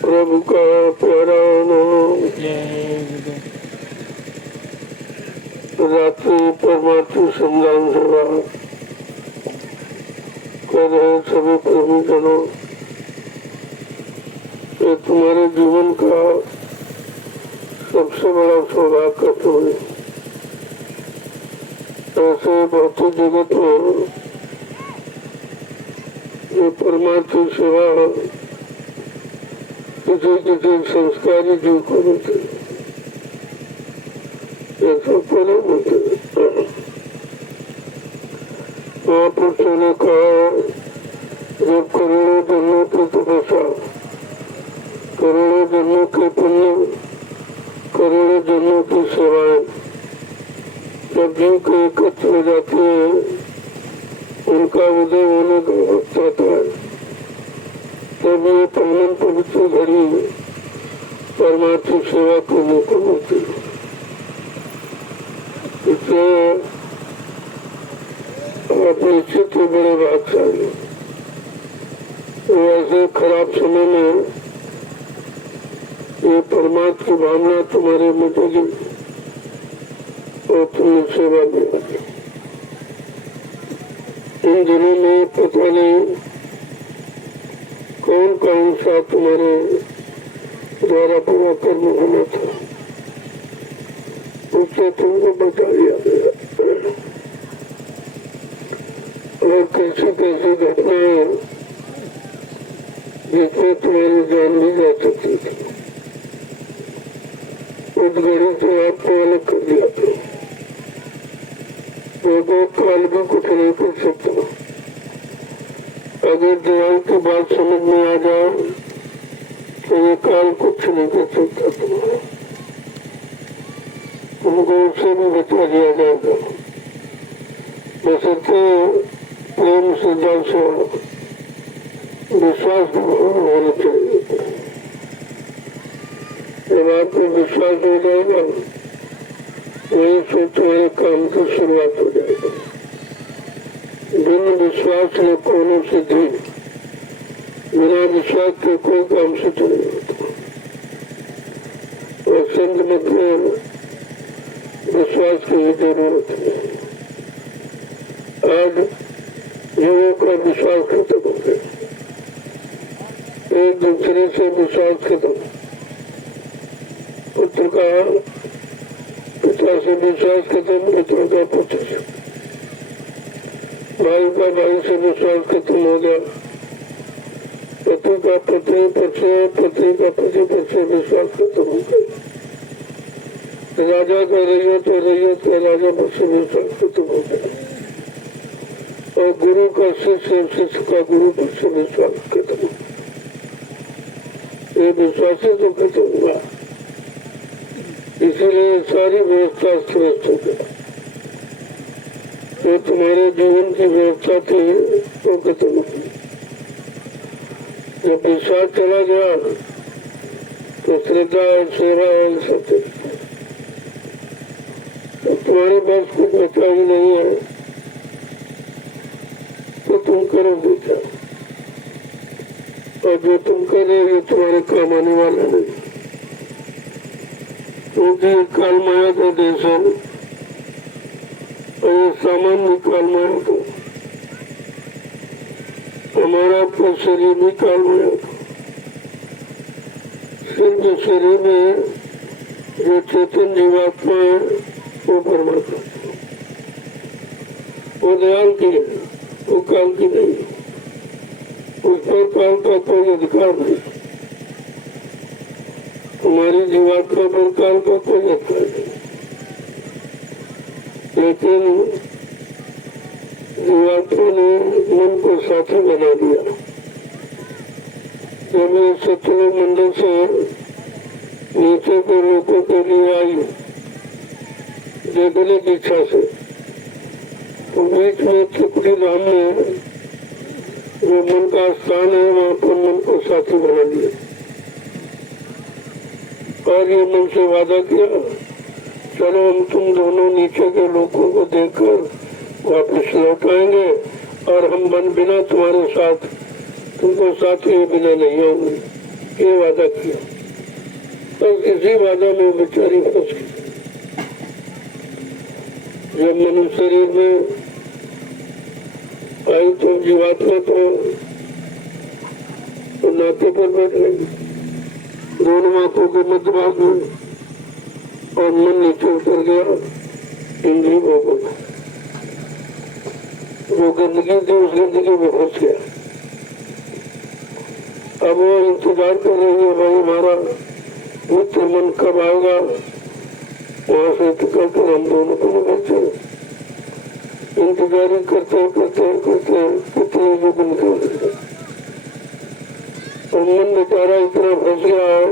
प्रभु का प्यारा नाम। रात्रि परमार्थी संधान सेवा कर रहे सभी प्रेमी जनों, ये तुम्हारे जीवन का सबसे बड़ा सौभाग्य तुम्हें। ऐसे भौतिक जगत में ये परमार्थी सेवा किसी संस्कारी जीव को मिलते, महापुरुषों ने कहा, जब करोड़ों जन्मों की तपस्या, करोड़ों जन्मों के पुण्य, करोड़ों जन्मों की सेवाएं जब जीव के एकत्र हो जाती है, उनका उदय होने का वक्त आता है, तब ये पावन पवित्र घड़ी परमार्थी सेवा करने को मिलती है। इसलिए आप निश्चित ही बड़े भाग्यशाली। ऐसे खराब समय में ये परमात्मा की भावना तुम्हारे में जगी और तुमने सेवा दी। इन दिनों में पता नहीं कौन सा तुम्हारे द्वारा पूरा कर्म होना था, उससे तुमको बचा लिया गया। और कैसी कैसी घटनाएं जिसमें तुम्हारी जान भी जा सकती थी, उस घड़ी से आपको अलग कर दिया था। तो काल भी कुछ नहीं कर सकता। अगर दयाल की बात समझ में आ जाए तो ये काल कुछ नहीं कर सकता तुम्हारा, तुमको उससे भी बचा दिया जाएगा। बशर्ते प्रेम श्रद्धा से विश्वास होना चाहिए। जब आपको विश्वास हो जाएगा, वही से तुम्हारे काम की शुरुआत हो जाएगी। बिना विश्वास में कोनो सिद्धि, बिना विश्वास के कोई काम सिद्ध नहीं होता। और संत मत में विश्वास की जरूरत है। आज युवकों का विश्वास खत्म हो गया, एक दूसरे से विश्वास खत्म। पुत्र का पिता से विश्वास खत्म, पुत्र का पुत्र से, भाई का भाई से विश्वास खत्म हो गया, पति का पत्नी पर से, पत्नी का पति पर से विश्वास खत्म हो गया, राजा का रैयत और रैयत का राजा पर से विश्वास खत्म हो गया, और गुरु का शिष्य, शिष्य का गुरु पर से विश्वास खत्म हो गया। ये विश्वास तो खत्म हुआ, इसीलिए सारी व्यवस्था अस्त हो गया। तो तुम्हारे जीवन की व्यवस्था थी वो खत्म हो गई। जब विश्वास चला गया तो श्रद्धा और सेवा और सत्य, तो तुम्हारे पास कुछ बचा ही नहीं है, तो तुम करोगे क्या? और जो तुम कर रहे हो तुम्हारे काम आने वाला नहीं, क्योंकि काल माया का देश है और ये सामान्य काल माया का। हमारा अपना शरीर भी काल माया का। सिर्फ शरीर में जो चेतन जीवात्मा है वो परमात्मा, वो दयाल की है, वो काल की नहीं। उस पर काल का कोई अधिकार नहीं। हमारी जीवात्मा पर काल का कोई अधिकार नहीं, लेकिन जीवात्मा ने मन को साथी बना दिया जब ये सत्संग मंदिर से नीचे के लोगों के लिए आई देखने की इच्छा से, तो बीच में त्रिपुटी धाम में जो मन का स्थान है वहां पर मन को साथी बना लिया और ये मन से वादा किया, चलो हम तुम दोनों नीचे के लोगों को देखकर वापस लौट आएंगे और हम बिना तुम्हारे साथ तुमको साथ लिए बिना नहीं होंगे, ये वादा किया। बस इसी वादा में बेचारी फंस गई। जब मनुष्य शरीर में आई तो जीवात्मा तो नाके पर बैठ गई, दोनों आंखों के मध्य भाग में, और मन नीचे उतर गया इंद्रिय भोगों में। वो गंदगी थी उस गंदगी में फंस गया। अब वो इंतजार कर रही है, भाई हमारा मित्र मन कब आएगा, वहां से टिकट कर हम दोनों को निकलते। इंतजार करते करते करते कितने युग निकल गए और मन बेचारा इतना फंस गया है,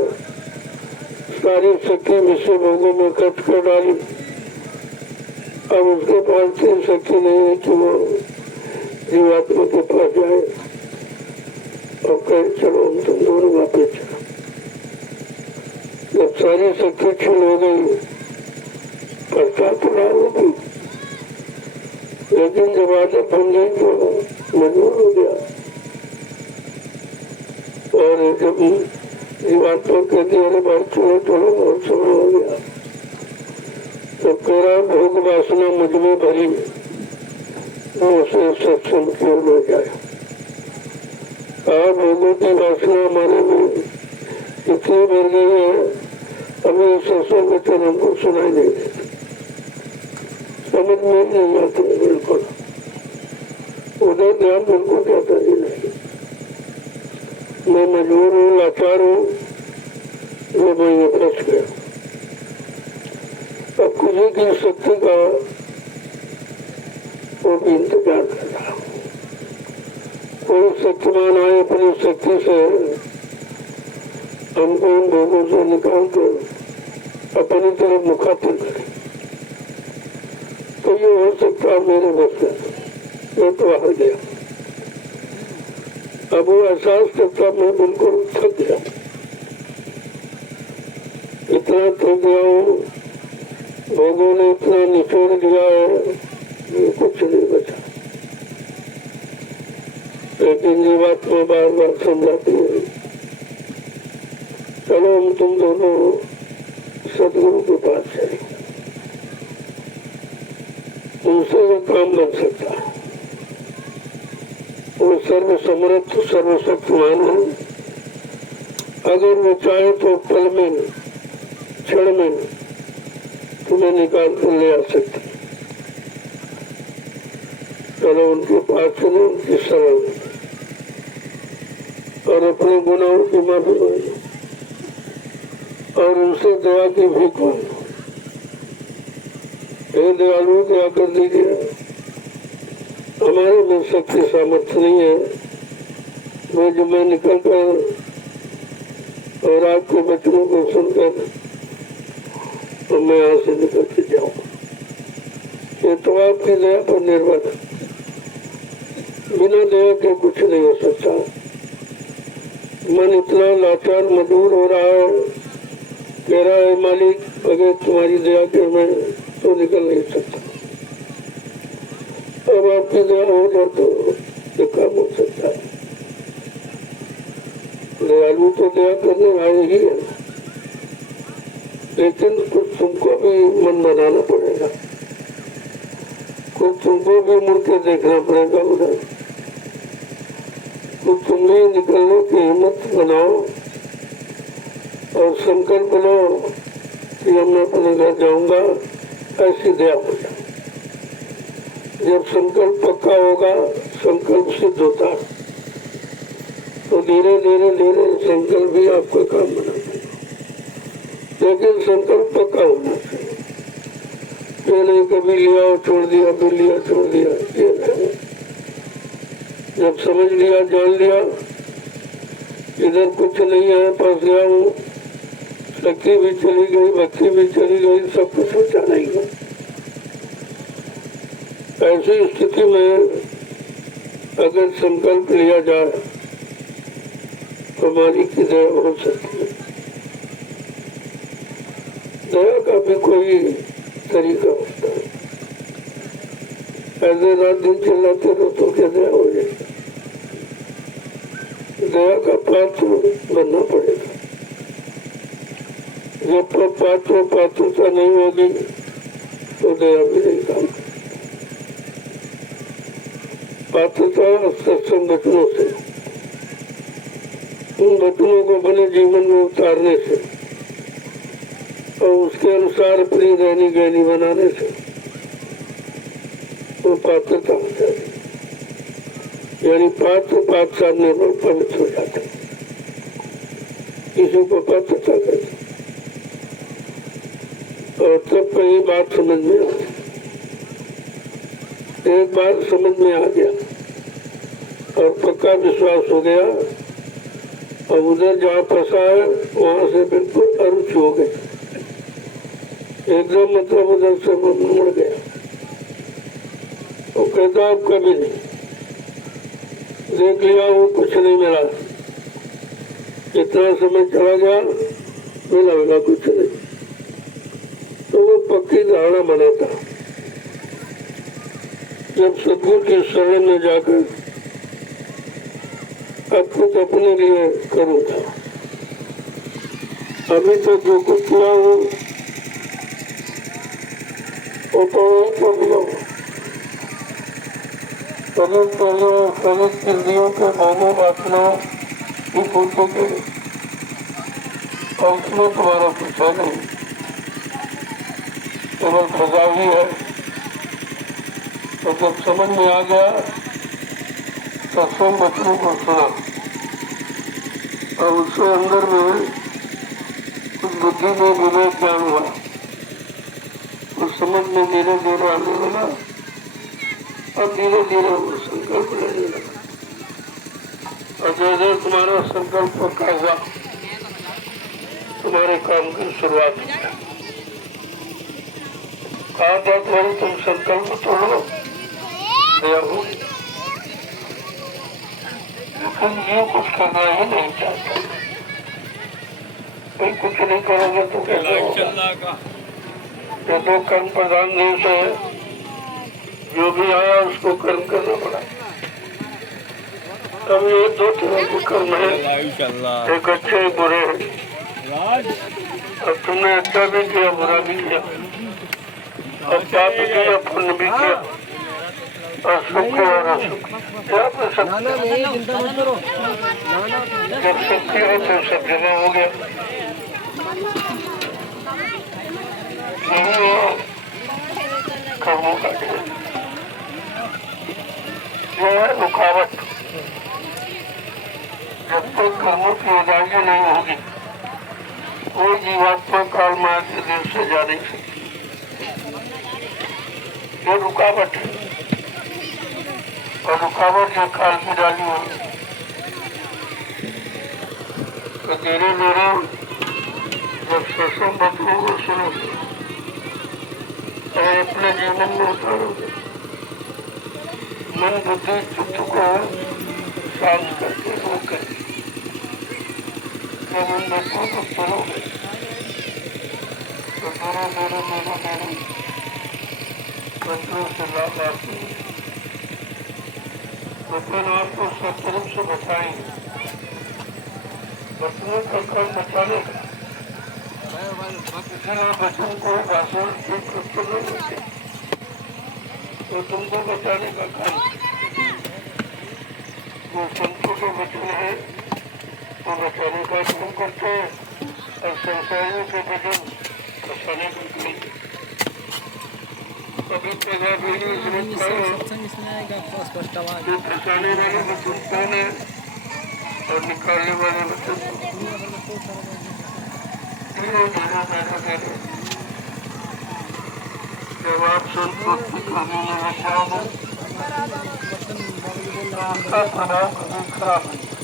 सारी शक्ति विषय भोगों में खर्च कर डाली। अब उसके पास इतनी शक्ति नहीं है कि वो जीवात्मा के पास जाए और कहे चलो हम तुम दोनों वापस चलो। जब सारी शक्ति छीन हो गई, पश्चात तो ना होगी, लेकिन जब आदत बन गई तो मजबूर हो गया। और जब जीवात्मा कहती अरे भाई चलो चलो बहुत समय हो गया, तो तेरा भोग वासना मुझ में भरी, उसे सत्संग क्यों ले जाए। भोगों की वासना हमारे में इतनी भर गई है, हमें सत्संग वचन हमको सुनाई नहीं देते, समझ में नहीं आते बिल्कुल, उधर ध्यान बिल्कुल जाता ही नहीं। मैं मजबूर हूँ, लाचार हूँ, जो मैं ये फंस गया। अब किसी की शक्ति का वो भी इंतजार कर रहा हूँ। कोई शक्तिमान आए अपनी शक्ति से हमको इन भोगों से निकाल कर अपनी तरफ मुखातिब करे, तो ये हो सकता है मेरे बस में, मैं तो हार गया। अब वो एहसास करता मैं बिल्कुल थक गया, इतना थक गया हूँ, भोगों ने इतना निचोड़ दिया है, कुछ नहीं बचा। लेकिन ये बात मैं बार बार समझाती है, चलो हम तुम दोनों सदगुरु के पास चले, उनसे वो काम बन सकता है। वो सर्वसमर्थ सर्वशक्तिमान है, अगर वो चाहे तो पल में क्षण में तुम्हें निकाल कर ले आ सकते। चलो उनके पास चले, उनकी शरण और अपने गुनाहों की माफी मांगो और उनसे दया की भीख मांगो। हे दयालु दया कर दीजिए, हमारे में शक्ति सामर्थ्य नहीं है, वो जो मैं निकल कर और आपके वचनों को सुनकर तो मैं यहाँ से निकल के जाऊँ। ये तो आपकी दया पर निर्भर है, बिना दया के कुछ नहीं हो सकता। मन इतना लाचार मजबूर हो रहा है, कह रहा है मालिक अगर तुम्हारी दया के मैं तो निकल नहीं सकता। अब आपकी दया हो जाए तो काम हो सकता है। दयालु तो दया करने आए ही है, लेकिन कुछ तुमको भी मन बनाना पड़ेगा, कुछ तुमको भी मुड़ के देखना पड़ेगा उधर, तो तुम भी निकलने की हिम्मत बनाओ और संकल्प लो कि मैं अपने घर जाऊंगा, ऐसी दया हो जाए। जब संकल्प पक्का होगा, संकल्प सिद्ध होता है, तो धीरे धीरे धीरे संकल्प भी आपका काम बना देगा। लेकिन संकल्प पक्का होना चाहिए, ये नहीं कभी लिया और छोड़ दिया, फिर लिया छोड़ दिया, ये नहीं। जब समझ लिया जान लिया इधर कुछ नहीं है, फंस गया हूँ, शक्ति भी चली गई, भक्ति भी चली गई, सब कुछ सोचा नहीं है। ऐसी स्थिति में अगर संकल्प लिया जाए तो हमारी की दया हो सकती है। दया का भी कोई तरीका होता है। ऐसे रात दिन चिल्लाते रहो तो क्या दया हो जाएगी? दया का पात्र बनना पड़ेगा। जब तक पात्रता नहीं होगी तो दया भी नहीं काम। पात्रता सत्संग वचनों से, उन वचनों को अपने जीवन में उतारने से और उसके अनुसार अपनी रहनी गहनी बनाने से वो पात्रता हो जाती, यानी पात्र सामने पर पवित्र हो जाता है। किसी को पात्रता कहते और तब कई बात समझ में आ गई। एक बात समझ में आ गया और पक्का विश्वास हो गया, अब उधर जहाँ फंसा है वहां से बिल्कुल अरुचि हो गई, एकदम मतलब उधर से मुड़ गया। वो कहता अब कभी नहीं, देख लिया वो कुछ नहीं मिला, इतना समय चला गया, मिला कुछ नहीं। तो वो पक्की धारणा बनाता, जब सदगुरु के शरण में जाकर अब कुछ अपने लिए करूँगा, अभी तो जो कुछ किया हूँ वो तो कर लिया। शरीर इंद्रियों के भावों वासनाओं की पूछो के और उसमें तुम्हारा कुछ है नहीं, केवल सजा ही है। तो जब समझ में आ गया सत्संग वचनों को सुना और उसके अंदर में कुछ बुद्धि में विवेक ज्ञान हुआ, उस समझ में धीरे धीरे आने लगा और धीरे धीरे वो संकल्प लेने लगा। और जैसे तुम्हारा संकल्प पक्का हुआ तुम्हारे काम की शुरुआत हो गया। कहा था तुम्हारी तुम संकल्प तोड़ो, दया हो, लेकिन ये कुछ करना ही नहीं चाहता। कोई कुछ नहीं करोगे तो कैसे होगा? ये तो कर्म प्रधान देश है, जो भी आया उसको कर्म करना पड़ा। अब ये दो तरह के कर्म है, एक अच्छे एक बुरे हैं। अब तुमने अच्छा भी किया, बुरा भी किया, और पाप भी किया, पुण्य भी किया, और सुख और असुख। जब शक्ति हो तो सब जगह हो गया। कर्मों का यह है रुकावट। जब तक कर्मों की अदायगी नहीं होगी वो जीवात्मा काल मार्ग के देश से जा नहीं सकती। ये रुकावट है और रुकावट है काल की डाली होगी। तो धीरे धीरे जब सत्संग वचनों को सुनोगे और अपने जीवन में उतारोगे, मन बुद्धि चित्त को शांत करके रोक करके जब उन वचनों को सुनोगे तो धीरे धीरे धीरे धीरे वचनों से लाभ आती है। वचन आपको सब तरफ से बचाएंगे। वचनों का काम बचाने का, इसलिए वचन को भाषण के प्रस्तुत नहीं होते, तो तुमको बचाने का काम जो संतों के वचन है वो बचाने का काम करते हैं और संसारियों के वचन बचाने का काम। कभी प्रजा भी नहीं समझता है जो बचाने वाले वचन कौन है और निकालने वाले वचन धीरे धीरे धीरे धीरे जब आप संतुष्टि करने लग जाओगे तो उसका प्रभाव कभी खराब नहीं।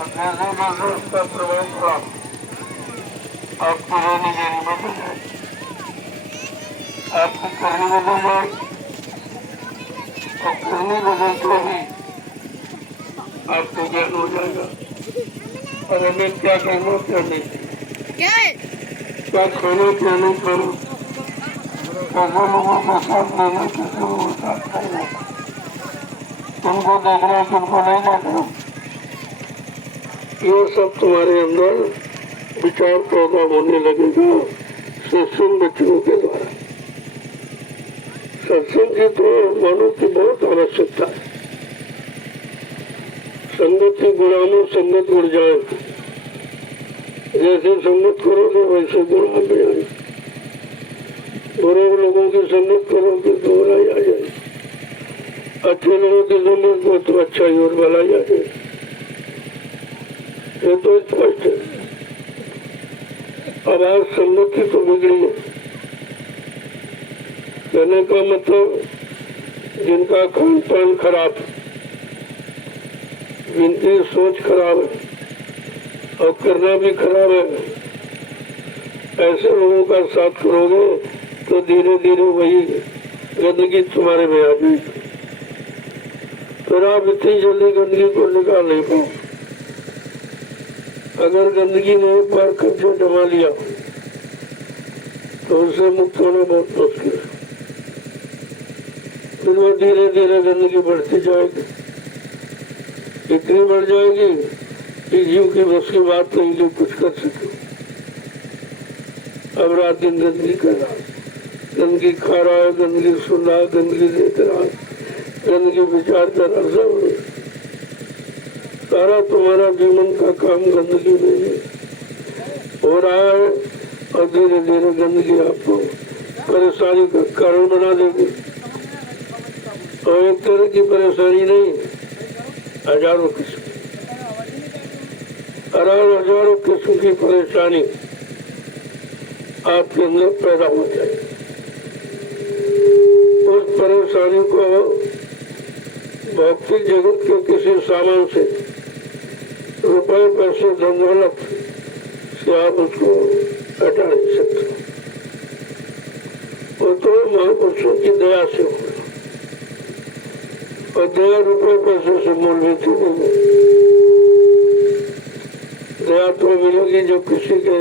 जैसे जैसे उसका प्रभाव पड़ा आपकी रहनी गहरी बदल जाए, आपकी करनी बदल जाए और करनी बदलते ही आपको ज्ञान हो जाएगा। और हमें क्या करना क्या नहीं, क्या खाना क्या नहीं खाना, कैसे लोगों के साथ रहना, कैसे लोगों के साथ रहना, किनको देखना किनको नहीं देखना, ये सब तुम्हारे अंदर विचार पैदा होने लगेगा सत्संग बच्चों के द्वारा। सत्संग की तो मानव की बहुत आवश्यकता है। संगत की गुलामी संगत उड़ जाए, जैसे संगत करोगे वैसे गुलाम भी आए, बुरे लोगों की संगत करोगे तो बुराई आ जाए, अच्छे लोगों की संगत को तो अच्छा ही और भलाई आ जाए। ये तो स्पष्ट है। अब आज संगत की तो बिगड़ी है, कहने का मतलब जिनका खान पान खराब, जिनकी सोच खराब है और करना भी खराब है, ऐसे लोगों का साथ करोगे तो धीरे धीरे वही गंदगी तुम्हारे में आ जाएगी। फिर आप इतनी जल्दी गंदगी को निकाल नहीं पाओ। अगर गंदगी ने एक बार कब्जा जमा लिया तो उससे मुक्त होना बहुत मुश्किल है। फिर वो धीरे धीरे गंदगी बढ़ती जाएगी, इतनी बढ़ जाएगी कि जीव की बस की बात नहीं जो कुछ कर सके। अब रात दिन गंदगी कर रहा है, गंदगी खा रहा है, गंदगी सुन रहा है, गंदगी देख रहा है, गंदगी विचार कर रहा है। सारा तुम्हारा जीवन का काम गंदगी में हो रहा है और धीरे धीरे गंदगी आपको परेशानी का कारण बना देगी। और एक तरह की परेशानी नहीं, हजारों किस्म, हजारों किस्म की परेशानी आपके अंदर पैदा हो जाएगी। उस परेशानी को भौतिक जगत के किसी सामान से, रुपए पैसे धन दौलत से आप उसको हटा नहीं सकते। वो तो महापुरुषों की दया से होगा, और दया रुपए पैसे से मूलभूत नहीं। दया तो मिलेगी जब किसी के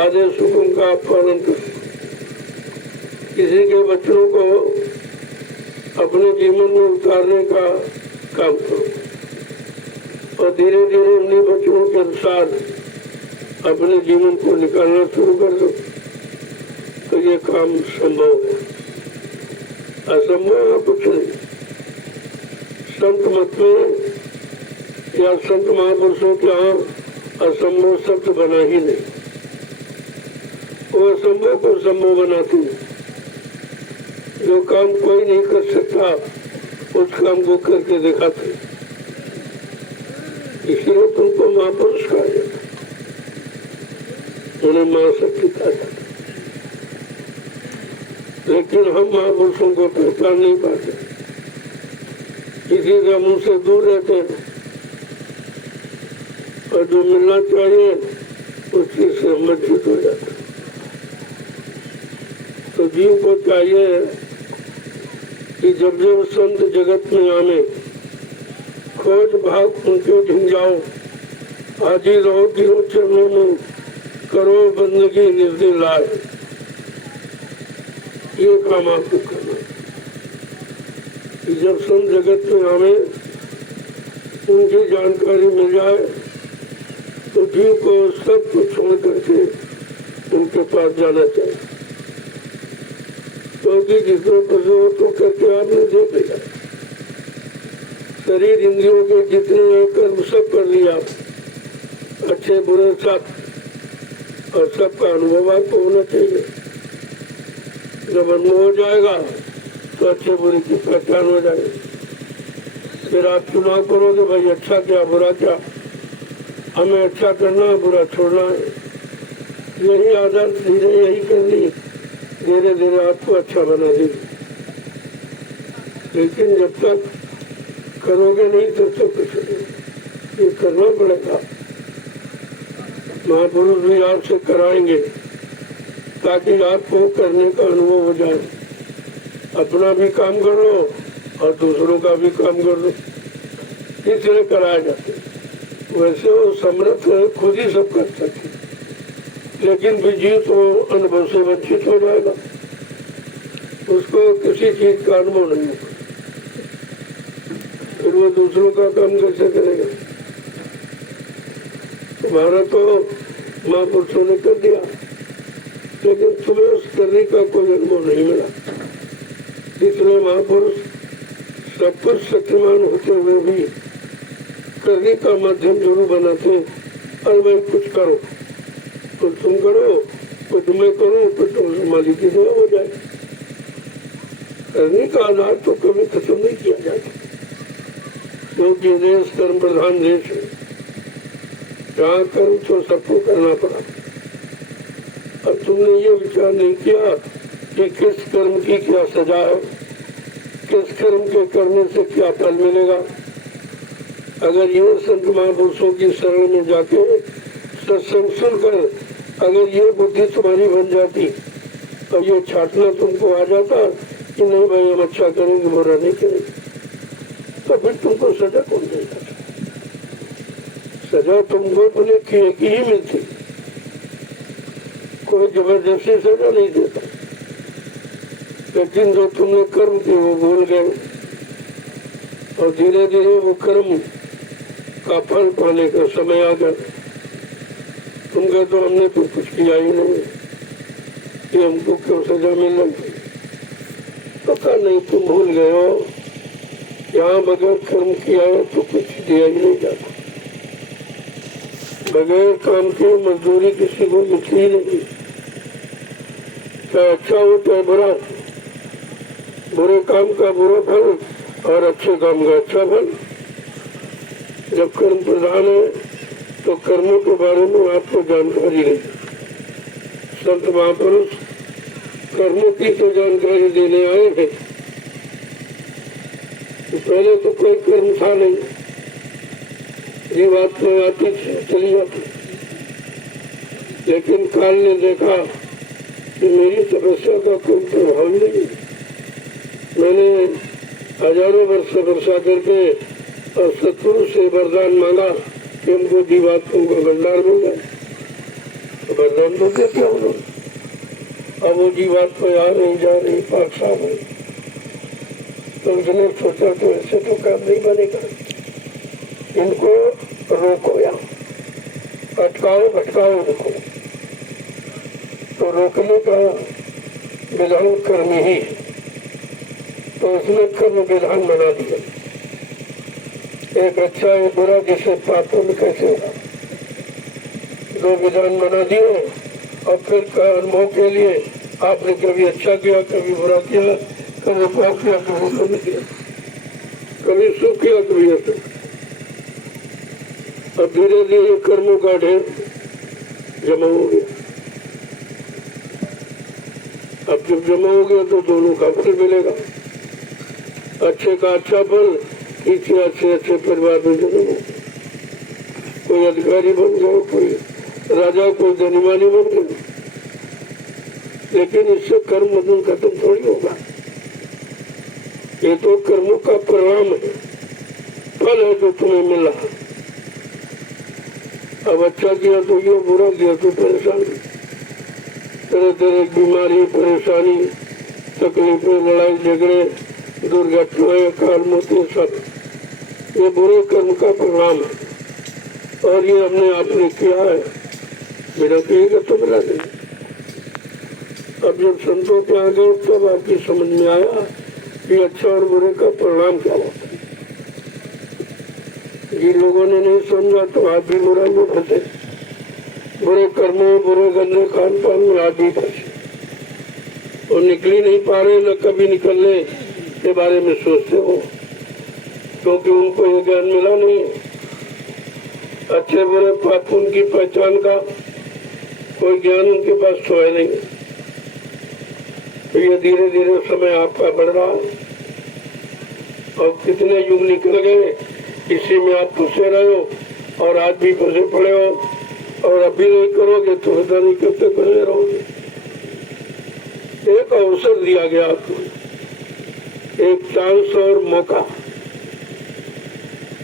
आदेश हुक्म का आप पालन करो, किसी के बच्चों को अपने जीवन में उतारने का काम करो और धीरे धीरे उन्हीं बच्चों के अनुसार अपने जीवन को निकालना शुरू कर दो तो ये काम संभव है। असंभव है कुछ नहीं। संत मत में या संत महापुरुषों के यहाँ असंभव शब्द बना ही नहीं, वो असंभव को संभव बनाते हैं। जो काम कोई नहीं कर सकता उस काम को करके दिखाते, इसलिए तुमको महापुरुष कहा जाता, उन्हें महाशक्ति कहा जाता। लेकिन हम महापुरुषों को पहचान नहीं पाते, किसी के मुंह से दूर रहते हैं और जो मिलना चाहिए उसकी से वंचित हो जाता है। तो जीव को चाहिए कि जब जब संत जगत में आने, खोज भाग उनके ढिंग जाओ, हाजिर रहो गिरो चरणों में, करो बंदगी निर्दिल लाए। ये काम आपको करना है कि जब संत जगत में आवे, उनकी जानकारी मिल जाए तो जीव को सब कुछ छोड़ करके उनके पास जाना चाहिए। क्योंकि जितने प्रयोग तो करके आपने देख लिया, शरीर इंद्रियों के जितने कर्म सब कर लिया, अच्छे बुरे सब, और सबका अनुभव आपको होना चाहिए। जब अनुभव हो जाएगा तो अच्छे बुरे की पहचान हो जाएगी। फिर आप चुनाव करोगे, भाई अच्छा क्या बुरा क्या, हमें अच्छा करना है बुरा छोड़ना है। यही आदत धीरे यही कर ली, धीरे धीरे आपको अच्छा बना दी। लेकिन जब तक करोगे नहीं तब तक कुछ नहीं। ये करना पड़ेगा। महापुरुष भी आपसे कराएंगे ताकि आपको करने का अनुभव हो जाए। अपना भी काम करो और दूसरों का भी काम करो, इसलिए कराया जाता है। वैसे वो समर्थ है, खुद ही सब कर सकते, लेकिन विजय तो अनुभव से वंचित हो जाएगा, उसको किसी चीज का अनुभव नहीं होगा, फिर वो दूसरों का काम कैसे करेगा। तुम्हारा तो महापुरुषों ने कर दिया, लेकिन तुम्हें उस करने का कोई अनुभव नहीं मिला। इसलिए महापुरुष सब कुछ शक्तिमान होते हुए भी करने का माध्यम जरूर बनाते हैं। और भाई कुछ करो, कुछ तुम करो, कुछ मैं करूँ, कुछ तो मालिक की सेवा हो जाए। करने का आधार तो कभी खत्म नहीं किया जाता, क्योंकि देश कर्म प्रधान देश है। जहाँ कर्म तो सबको करना पड़ा। अब तुमने ये विचार नहीं किया कि किस कर्म की क्या सजा है, किस कर्म के करने से क्या फल मिलेगा। अगर ये संत महापुरुषों की शरण में जाके सत्संग सुनकर अगर ये बुद्धि तुम्हारी बन जाती और ये छाटना तुमको आ जाता कि नहीं भाई हम अच्छा करेंगे बुरा नहीं करेंगे, तो फिर तुमको सजा कौन देगा। सजा तुमको अपने किए की ही मिलती, कोई जबरदस्ती सजा नहीं देता। लेकिन जो तुमने कर्म किए वो भूल गए और धीरे धीरे वो कर्म का फल पाने का समय आ गया। तुम कहते तो हमने तो कुछ किया ही नहीं, कि हमको क्यों सजा मिल रही। पता नहीं तुम भूल गए हो, यहाँ बगैर कर्म किया है तो कुछ दिया ही नहीं जाता। बगैर काम के मजदूरी किसी को मिलती ही नहीं, चाहे अच्छा हो चाहे बुरा। बुरे काम का बुरा फल और अच्छे काम का अच्छा फल। जब कर्म प्रधान है तो कर्मों के बारे में आपको जानकारी नहीं। संत महापुरुष कर्मों की तो जानकारी देने आए थे। तो पहले तो कोई कर्म था नहीं, ये बात में आती चली जाती, लेकिन काल ने देखा कि मेरी तपस्या का कोई प्रभाव नहीं। मैंने हजारों वर्ष तपस्या करके और सतपुरुष से वरदान मांगा कि हमको जीवात्मा का भंडार मिल जाए, तो वरदान तो क्या क्या उन्होंने। अब वो जीवात्मा आ नहीं जा रही, पाक साहब है, तो उसने सोचा तो ऐसे तो काम नहीं बनेगा, इनको रोको या अटकाओ भटकाओ इनको। तो रोकने का विधान कर्म ही, तो उसने कर्म विधान बना दिया। एक अच्छा एक बुरा, जिसे पापों में कैसे होगा, दो विधान बना दिए। और फिर अनुभव के लिए आपने कभी अच्छा किया, कभी बुरा किया, कभी पाप किया, कभी पुण्य किया, कभी सुख किया, कभी असुख। अब धीरे धीरे कर्मों का ढेर जमा हो गया। अब जब जमा हो गया तो दोनों का फल मिलेगा। अच्छे का अच्छा फल, किसी अच्छे अच्छे परिवार में जन्म हो, कोई अधिकारी बन गए, कोई राजा, कोई धनीमानी बन गए। लेकिन इससे कर्म बंधन खत्म थोड़ी होगा। ये तो कर्मों का परिणाम है, फल है जो तुम्हें मिला। अब अच्छा किया तो ये, बुरा किया तो परेशानी, तरह तरह की बीमारी, परेशानी, तकलीफें, लड़ाई झगड़े, दुर्घटनाएं, काल मौतें, सब ये बुरे कर्म का परिणाम है। और ये हमने आपने किया है, मेरा कहेगा तो मिला नहीं। अब जब संतों के आ गए तब आपकी समझ में आया कि अच्छा और बुरे का परिणाम क्या होता है। जिन लोगों ने नहीं समझा तो आप भी बुराई में फंसे, बुरे कर्मों, बुरे गंदे खान पान में आप भी फंसे और निकली नहीं पा रहे, न कभी निकलने के बारे में सोचते हो, क्योंकि उनको ये ज्ञान मिला नहीं है। अच्छे बुरे पाप उनकी पहचान का कोई ज्ञान उनके पास तो है नहीं। तो ये धीरे धीरे समय आपका बढ़ रहा है और कितने युग निकल गए, इसी में आप फंसे रहे हो। और आज भी फंसे पड़े हो और अभी नहीं करोगे तो पता नहीं कब तक फंसे रहोगे। एक अवसर दिया गया आपको, एक चांस और मौका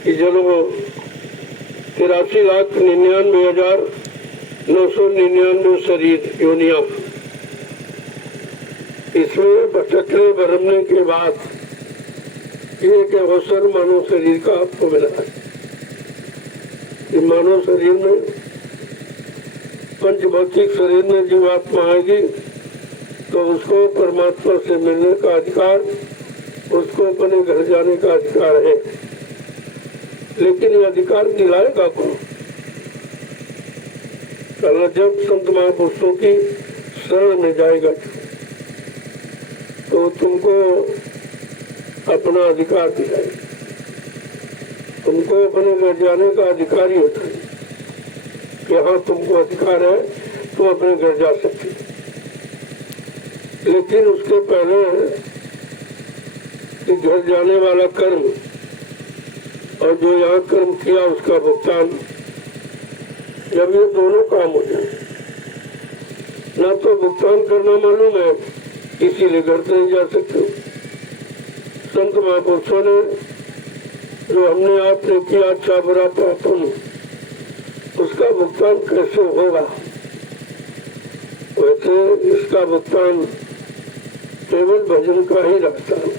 कि चलो 83,99,999 शरीर योनिया, इसमें भटकने भरमने के बाद एक अवसर मानव शरीर का आपको मिला है। मानव शरीर में, पंच भौतिक शरीर में जीवात्मा आएगी तो उसको परमात्मा से मिलने का अधिकार, उसको अपने घर जाने का अधिकार है। लेकिन ये अधिकार दिलाएगा कौन? जब संत महापुरुषों की शरण में जाएगा तो तुमको अपना अधिकार दिलाएगा, तुमको अपने घर जाने का अधिकार ही होता है कि हाँ तुमको अधिकार है, तुम अपने घर जा सकते। लेकिन उसके पहले कि घर जाने वाला कर्म और जो यहाँ कर्म किया उसका भुगतान, जब ये दोनों काम हो जाए, ना तो भुगतान करना मालूम है इसीलिए घर से नहीं जा सकते। संत महापुरुषों ने जो हमने आपने किया अच्छा बुरा पापन, उसका भुगतान कैसे होगा? वैसे इसका भुगतान केवल भजन का ही रास्ता है।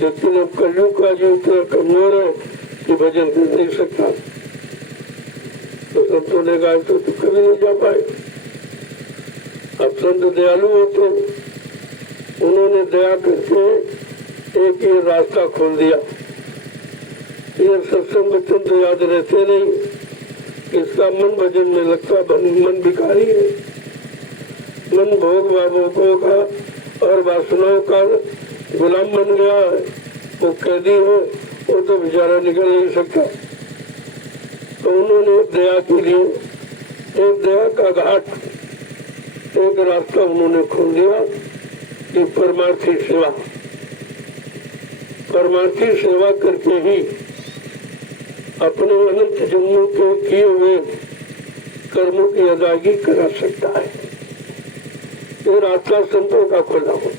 लेकिन अब कलयुग का जो इतना कमजोर है कि भजन कर नहीं सकता, तो संतों ने कहा तो कभी नहीं जा पाए। अब संत दयालु होते, उन्होंने दया करके एक ये रास्ता खोल दिया। ये सत्संग वचन तो याद रहते नहीं, इसका मन भजन में लगता, मन भिखारी है, मन भोग भावों का और वासनाओं का गुलाम बन गया है, वो कैदी है, वो तो बेचारा निकल नहीं सकता। तो उन्होंने दया के लिए एक दया का घाट, एक रास्ता उन्होंने खोल दिया कि परमार्थी सेवा, परमार्थी सेवा करके ही अपने अनंत जन्मों के किए हुए कर्मों की अदायगी करा सकता है। ये रास्ता संतों का खोला हो,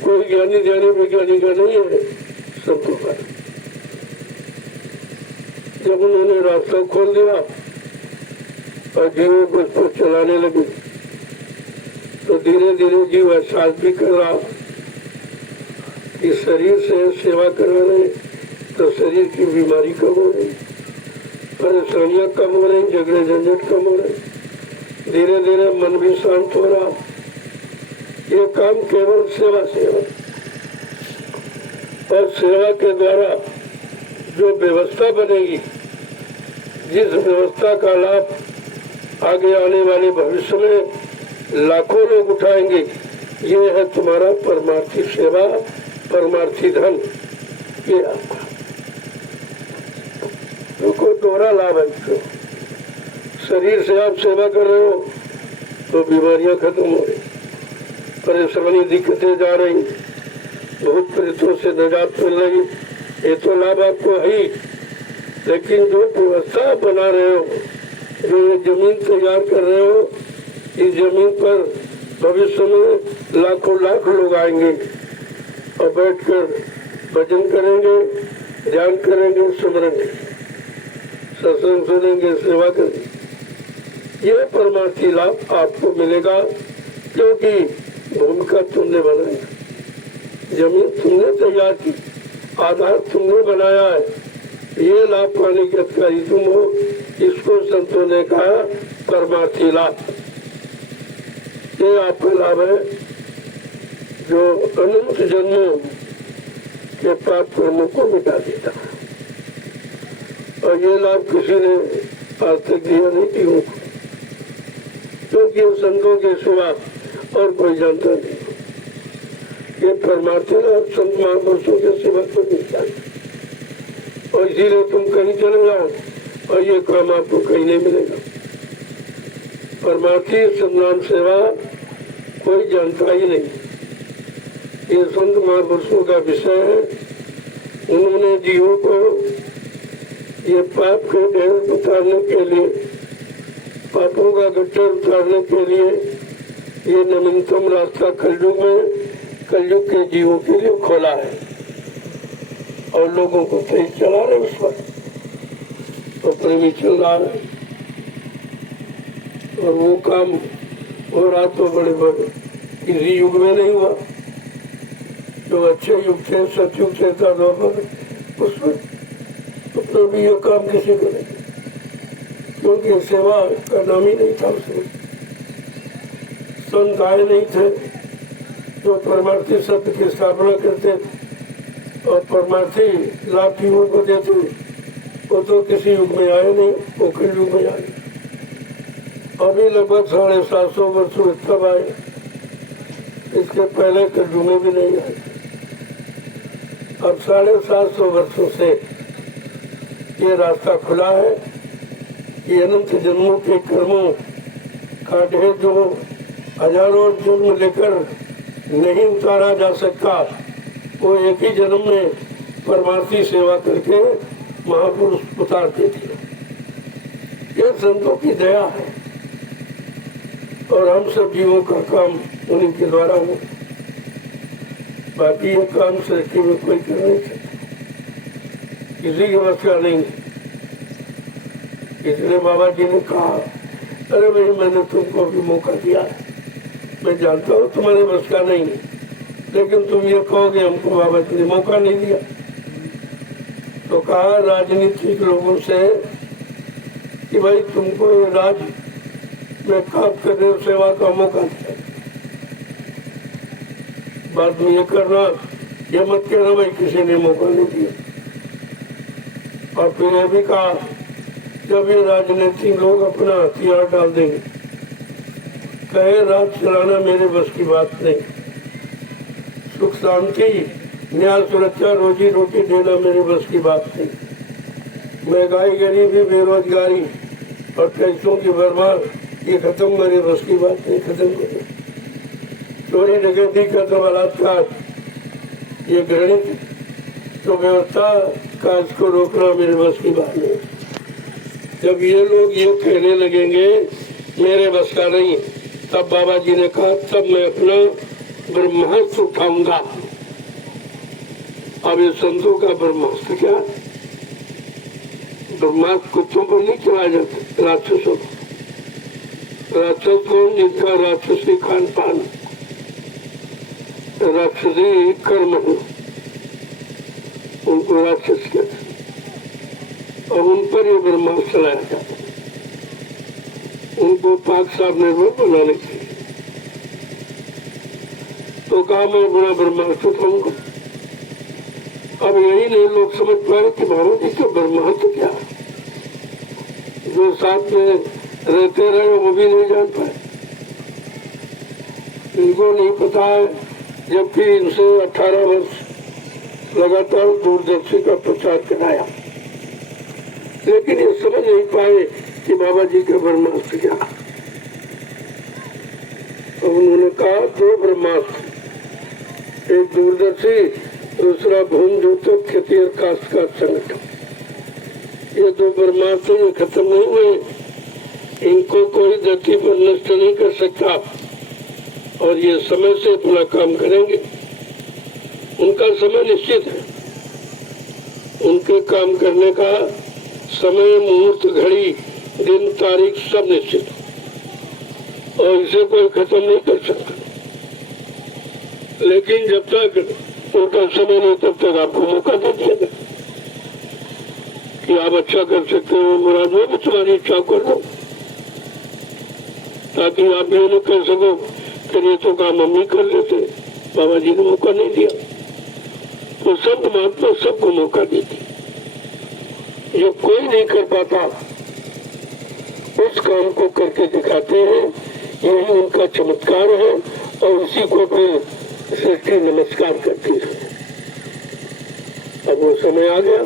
कोई ज्ञानी ध्यानी वैज्ञानिक का नहीं है, संतों का। जब उन्होंने रास्ता खोल दिया और जीवों को उसको चलाने लगे तो धीरे धीरे जीव एहसास भी कर रहा कि शरीर से सेवा करा रहे तो शरीर की बीमारी कम हो रही, परेशानियां कम हो रही, झगड़े झंझट कम हो रहे, धीरे धीरे मन भी शांत हो रहा। ये काम केवल सेवा से है और सेवा के द्वारा जो व्यवस्था बनेगी, जिस व्यवस्था का लाभ आगे आने वाले भविष्य में लाखों लोग उठाएंगे, ये है तुम्हारा परमार्थी सेवा, परमार्थी धन। ये आपका तो कोई दोहरा लाभ है। तो शरीर से आप सेवा कर रहे हो तो बीमारियां खत्म हो रही, परेशानी दिक्कतें जा रही, बहुत परेशानियों से निजात मिल रही, ये तो लाभ आपको है ही। लेकिन जो व्यवस्था बना रहे हो, जो ये जमीन तैयार कर रहे हो, इस जमीन पर भविष्य में लाखों लाख लोग आएंगे और बैठकर भजन करेंगे, ध्यान करेंगे, सुमरेंगे, सत्संग सुनेंगे, सेवा करेंगे। ये परमार्थी लाभ आपको मिलेगा क्योंकि भूमिका तुमने बनाया, जमीन तुमने तैयार की, आधार तुमने बनाया है। ये लाभ पाने के अधिकारी तुम हो। इसको संतों ने कहा परमार्थी लाभ। ये आपका लाभ है जो अनंत जन्मों के पाप कर्मों को मिटा देता है। और ये लाभ किसी ने आज तक दिया नहीं क्यों? क्योंकि संतों के सिवा और कोई जानता नहीं। ये परमार्थी लाभ संत महापुरुषों के सिवा को नहीं जानता, और इसीलिए तुम कहीं चले जाओ और ये काम आपको कहीं नहीं मिलेगा। परमार्थी संतनाम सेवा कोई जानता ही नहीं। ये संत महापुरुषों का विषय है। उन्होंने जीवों को ये पाप के ढेर उतारने के लिए, पापों का गट्ठर उतारने के लिए ये नवीनतम रास्ता कलयुग में, कलयुग के जीवों के लिए खोला है और लोगों को तेज चला रहे उस पर, तो प्रेमी चल रहा है और वो काम हो रहा तो बड़े बड़े किसी युग में नहीं हुआ। जो अच्छे युग थे, सतयुग थे, उसमें तो भी ये काम किसी को नहीं, क्योंकि सेवा का नाम ही नहीं था उसमें। संत आए नहीं थे जो परमार्थी सत्य की स्थापना करते और परमार्थी लाभ जीवों को देते, वो तो किसी युग में आए नहीं, वो कल युग में आए। अभी लगभग 750 वर्षों तब आए, इसके पहले कलयुग में भी नहीं आए। अब 750 वर्षों से ये रास्ता खुला है कि अनंत जन्मों के कर्मों का ढेर जो हजारों जन्म लेकर नहीं उतारा जा सकता, वो एक ही जन्म में परमार्थी सेवा करके महापुरुष उतार देते हैं। यह संतों की दया है और हम सब जीवों का काम उन्हीं के द्वारा हो। बाकी ये काम सृष्टि में कोई कर नहीं सकता, किसी की बस का नहीं। इसलिए बाबा जी ने कहा, अरे भाई मैंने तुमको भी मौका दिया है, मैं जानता हूँ तुम्हारे बस का नहीं, लेकिन तुम ये कहोगे हमको बाबा जी ने मौका नहीं दिया। तो कहा राजनीतिक लोगों से कि भाई तुमको ये राज में काम करने सेवा का मौका दिया, बाद में ये करना, ये मत कहना भाई किसी ने मौका नहीं दिया। और फिर ये भी कहा, जब ये राजनीतिक लोग अपना हथियार डाल देंगे, कहे राज चलाना मेरे बस की बात नहीं, सुख शांति न्याय सुरक्षा रोजी रोटी देना मेरे बस की बात नहीं, महंगाई गरीबी बेरोजगारी और पैसों की बर्बाद ये खत्म मेरे बस की बात नहीं, खत्म करो। चोरी डकैती खत्म, बलात्कार ये घृणित तो व्यवस्था का इसको रोकना मेरे बस की बात नहीं। जब ये लोग ये कहने लगेंगे मेरे बस का नहीं, तब बाबा जी ने कहा तब मैं अपना ब्रह्मास्त्र उठाऊंगा। अब ये संतों का ब्रह्मास्त्र क्या, ब्रह्मास्त्र कुत्तों पर नहीं चलाया जाता, राक्षसों को। राक्षस कौन, जिनका राक्षसी खान पान, राक्षसी कर्म है, उनको राक्षस कहते और उन पर ये ब्रह्मास्त्र चलाया जाता, उनको पाक साफ निर्भर बनाने के लिए। तो कहा मैं अपना ब्रह्मास्त्र उठाऊंगा। अब यही नहीं लोग समझ पाए कि बाबा जी का ब्रह्मास्त्र क्या है, जो साथ में रहते रहे वो भी नहीं जान पाए, इनको नहीं पता है। जबकि इनसे 18 वर्ष लगातार दूरदर्शी का प्रचार कराया, लेकिन ये समझ नहीं पाए कि बाबा जी का ब्रह्मास्त्र क्या। तो उन्होंने कहा दो ब्रह्मास्त्र, एक दूरदर्शी, दूसरा भूमि ज्योतिक खेती और काश्तकार संगठन। ये दो ब्रह्मास्त्र ये खत्म नहीं हुए, इनको कोई धरती पर नष्ट नहीं कर सकता और ये समय से अपना काम करेंगे। उनका समय निश्चित है, उनके काम करने का समय, मुहूर्त, घड़ी, दिन, तारीख सब निश्चित है और इसे कोई खत्म नहीं कर सकता। लेकिन जब तक उनका समय नहीं तब तक आपको मौका दे दिया गया कि आप अच्छा कर सकते हो, मुराद में भी तुम्हारी इच्छा कर दो, ताकि आप ये न कह सको कि ये तो काम हम ही कर लेते, बाबा जी ने मौका नहीं दिया। तो संत महात्मा सबको मौका देती, जो कोई नहीं कर पाता उस काम को करके दिखाते हैं, यही उनका चमत्कार है और इसी को फिर सृष्टि नमस्कार करती है। अब वो समय आ गया,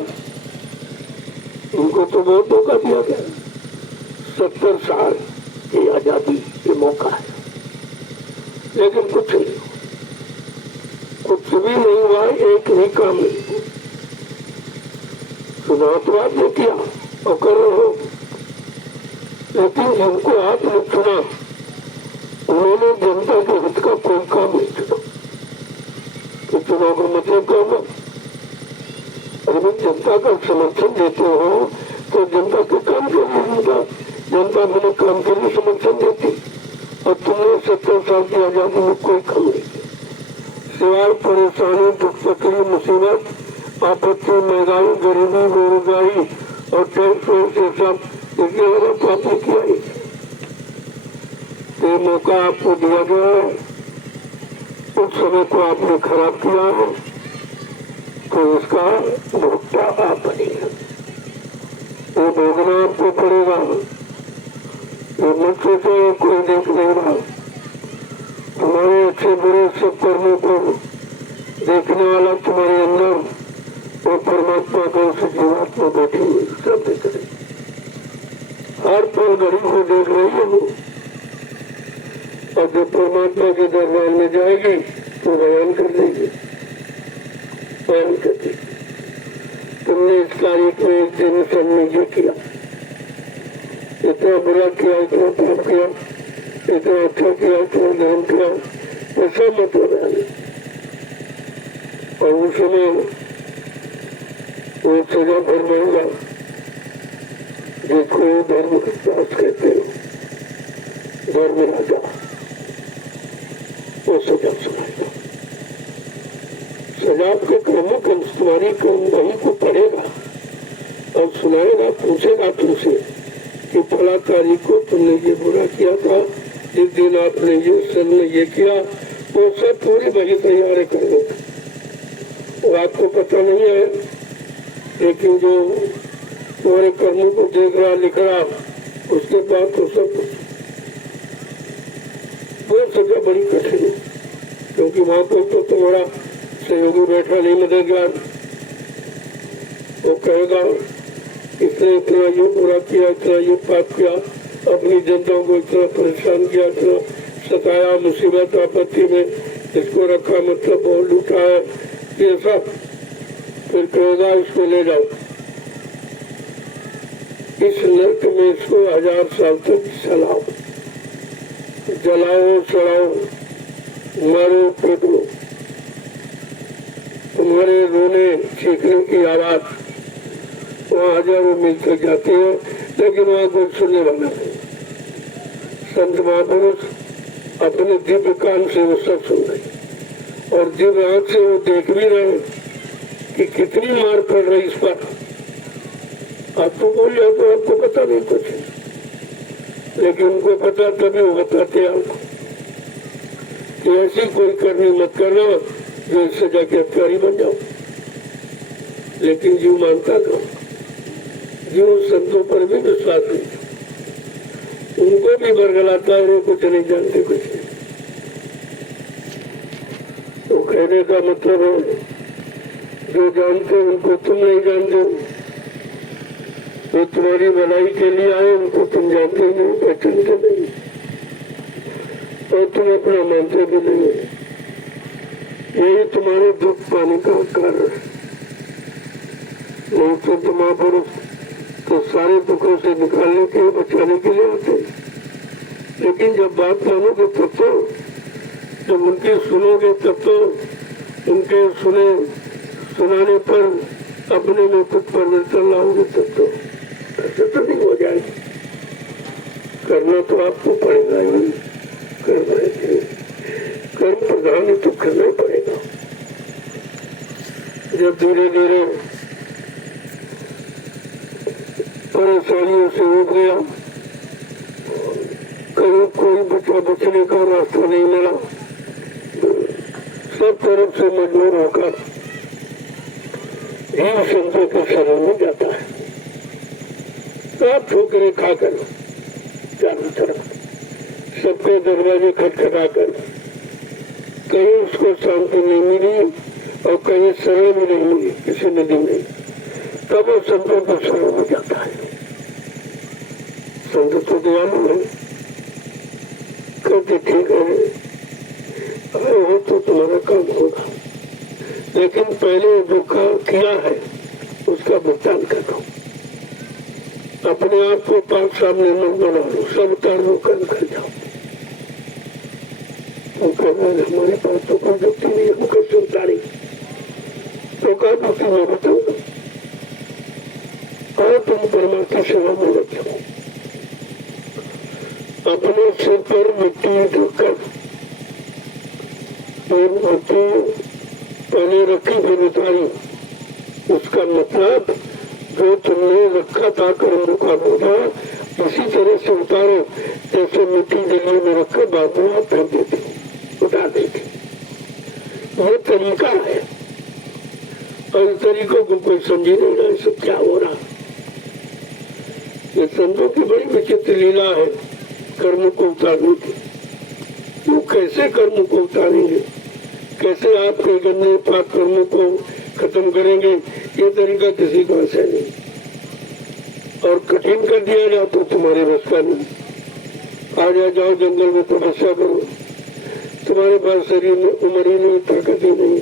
उनको तो बहुत मौका दिया गया, 70 साल की आजादी के मौका है, लेकिन कुछ भी नहीं हुआ, एक भी काम नहीं। चुनाव तो आपने किया और कर रहे हो, लेकिन जिनको आपने चुना उन्होंने जनता के हित का कोई काम नहीं चुना। तो चुनाव का मतलब क्या हुआ? अगर जनता का समर्थन देते हो तो जनता के काम के लिए जनता बिना काम के लिए समर्थन देती, और तुमने 70 साल की आजादी में कोई काम नहीं किया, सिवाय परेशानी, दुख, तकलीफ, मुसीबत, आपत्ति, महंगाई, गरीबी, बेरोजगारी और टैक्स से सब, इसके अलावा तो आपने किया ही। ये मौका आपको दिया गया है, उस समय को आपने खराब किया है, तो इसका भुगता आप बनेगा, ये भोगना आपको पड़ेगा। ये मत सोचो कोई देख नहीं रहा, तुम्हारे अच्छे बुरे सब कर्मों को देखने वाला तुम्हारे अंदर वो परमात्मा का उस जीवात्मा बैठी हुई सब देख रही, हर पल घड़ी को देख रही है वो, और जब परमात्मा के दरबार में जाएगी तो बयान कर देगी, बयान कर देगी तुमने इस तारीख में इस दिन सब में ये किया, इतना बुरा किया, इतना पाप किया, इतना अच्छा किया, इतना धर्म किया, ऐसा मत हो रहा है। और उस समय वो सजा फरमाएगा जिसको धर्म दास कहते हो, धर्म राजा, वो सजा सुनाएगा। सजा के कर्मों के तुम्हारी कर्मवाही को पड़ेगा और सुनाएगा, पूछेगा तुमसे कि फला तारीख को तुमने ये बुरा किया था, इस दिन आपने ये सन में ये किया, वो सब पूरी वही तैयार कर दो। वो आपको पता नहीं है, लेकिन जो तुम्हारे कर्मों को देख रहा लिख रहा, उसके बाद तो सब वो सजा बड़ी कठिन है, क्योंकि वहां पर तो तुम्हारा सहयोगी बैठा नहीं मददगार, वो कहेगा इसने इतना ये बुरा किया, इतना ये पाप किया, अपनी जनता को इतना परेशान किया, इतना सताया, मुसीबत आपत्ति में इसको रखा, मतलब बहुत लूटा है, ये सब। फिर कहेगा इसको ले जाओ इस नर्क में, इसको 1000 साल तक चलाओ, जलाओ, सड़ाओ, मारो, पीटो, तुम्हारे रोने चीखने की आवाज वहाँ हजारों मील तक जाती है, लेकिन वहाँ कोई सुनने वाला नहीं। संत महापुरुष अपने दिव्य कान से वो सब सुन रहे और दिव्य आंख से वो देख भी रहे कि कितनी मार पड़ रही इस पर। आपको बोल जाए तो आपको पता नहीं कुछ, लेकिन उनको पता, तभी वो बताते आपको कि ऐसी कोई करनी मत करना जो इस सजा के हथियारी बन जाओ। लेकिन जीव मानता था, जीव संतों पर भी विश्वास नहीं, उनको भी बरगलाता है, वो कुछ नहीं जानते, कुछ नहीं। तो कहने का मतलब है जो जानते उनको तुम नहीं जानते, वो तुम्हारी भलाई के लिए आए, उनको तुम जानते नहीं, पहचानते नहीं, और तुम अपना मानते भी नहीं। यही तुम्हारे दुख पाने का कारण है। नहीं तो महापुरुष तो सारे दुखों से निकालने के लिए, बचाने के लिए आते, लेकिन जब बात मानोगे तब तो, जब उनकी सुनोगे तब तो, उनके सुनाने पर अपने में कुछ परिवर्तन लाओगे तब तो, ऐसे तो नहीं हो जाएगा। करना तो आपको पड़ेगा ही, करना है, कर्म प्रधान ही तो करना ही पड़ेगा। जब धीरे धीरे परेशानियों से उठ गया, कहीं कोई बचने का रास्ता नहीं मिला, सब तरफ से मजबूर होकर जीव संतों के शरण में जाता है। सब ठोकरें खाकर चारों तरफ सबके दरवाजे खटखटाकर, कहीं उसको शांति नहीं मिली और कहीं शरण भी नहीं मिली किसी नदी में, तब वो संतों के शरण में जाता है। संत तो दयालु है, कहते ठीक है, अगर हो तो तुम्हारा काम होगा, लेकिन पहले जो काम किया है उसका भुगतान कर दो। अपने आप को पाप सामने मत बना लो, सब कर्म कर जाओ। तो कह रहा है हमारे पास तो कोई युक्ति नहीं, हम कैसे उतारी? तो कहा युक्ति मैं बताऊंगा और तुम परमात्मा सेवा में लगे हो। अपने सिर पर मिट्टी ढककर मिट्टी पहले रखी फिर उतारी, उसका मतलब जो तुमने रखा था कर्म का बोझा इसी तरह से उतारो, जैसे मिट्टी जगह में रखकर बाद में आप फेंक देते, उतार देते। ये तरीका है और इस तरीकों को कोई समझ ही नहीं रहा सब क्या हो रहा। ये संतों की बड़ी विचित्र लीला है कर्म को उतारने की। वो कैसे कर्म को उतारेंगे, कैसे आपके गंदे पाप कर्मों को खत्म करेंगे, ये तरीका किसी का है नहीं। और कठिन कर दिया जाए तो तुम्हारे बस का नहीं। आ जाओ जंगल में तपस्या करो, तुम्हारे पास शरीर में उम्र ही नहीं, ताकत ही नहीं,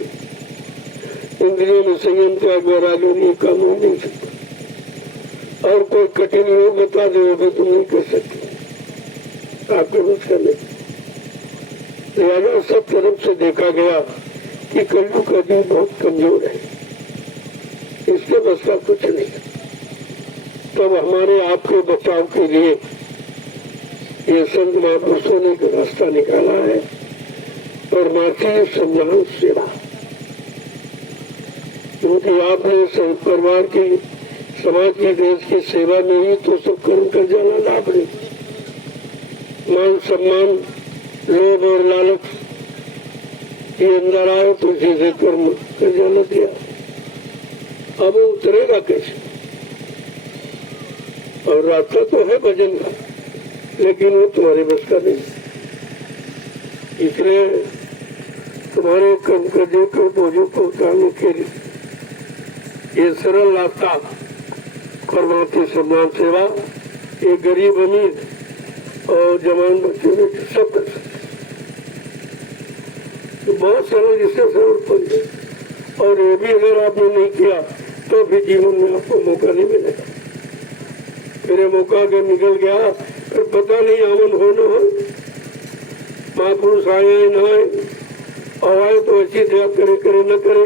इंद्रियों में संयम त्याग वैराग्य नहीं, काम हो नहीं सकता। और कोई कठिन योग बता दे तुम नहीं कर सकते, आपके बस का नहीं। लिहाजा सब तरफ से देखा गया कि कलयुग का जीव बहुत कमजोर है, इसके बस का कुछ नहीं। तब हमारे आपके बचाव के लिए ये संत महापुरुषों ने एक रास्ता निकाला है, परमार्थी संज्ञान सेवा। क्योंकि आपने परिवार की, समाज की, देश की सेवा में ही तो सब कर्म कर जाना लाभ नहीं। मान सम्मान, लोभ और लालच ये अंदर आए तो इसी से कर्म कर जाना दिया। अब वो उतरेगा कैसे? और रास्ता तो है भजन का, लेकिन वो तुम्हारे बस का नहीं। इसलिए तुम्हारे कर्म करने के बोझों को उतारने के लिए ये सरल रास्ता परमार्थी सम्मान सेवा, ये गरीब अमीर और जवान बच्चे में सब कर सकते, तो बहुत सरल, इससे सरल पड़। और ये भी अगर आपने नहीं किया तो भी जीवन में आपको मौका नहीं मिलेगा। मेरे मौका अगर निकल गया फिर पता नहीं आवन हो न हो, महापुरुष आए न आए, और आए तो ऐसी दया करे करे न करे,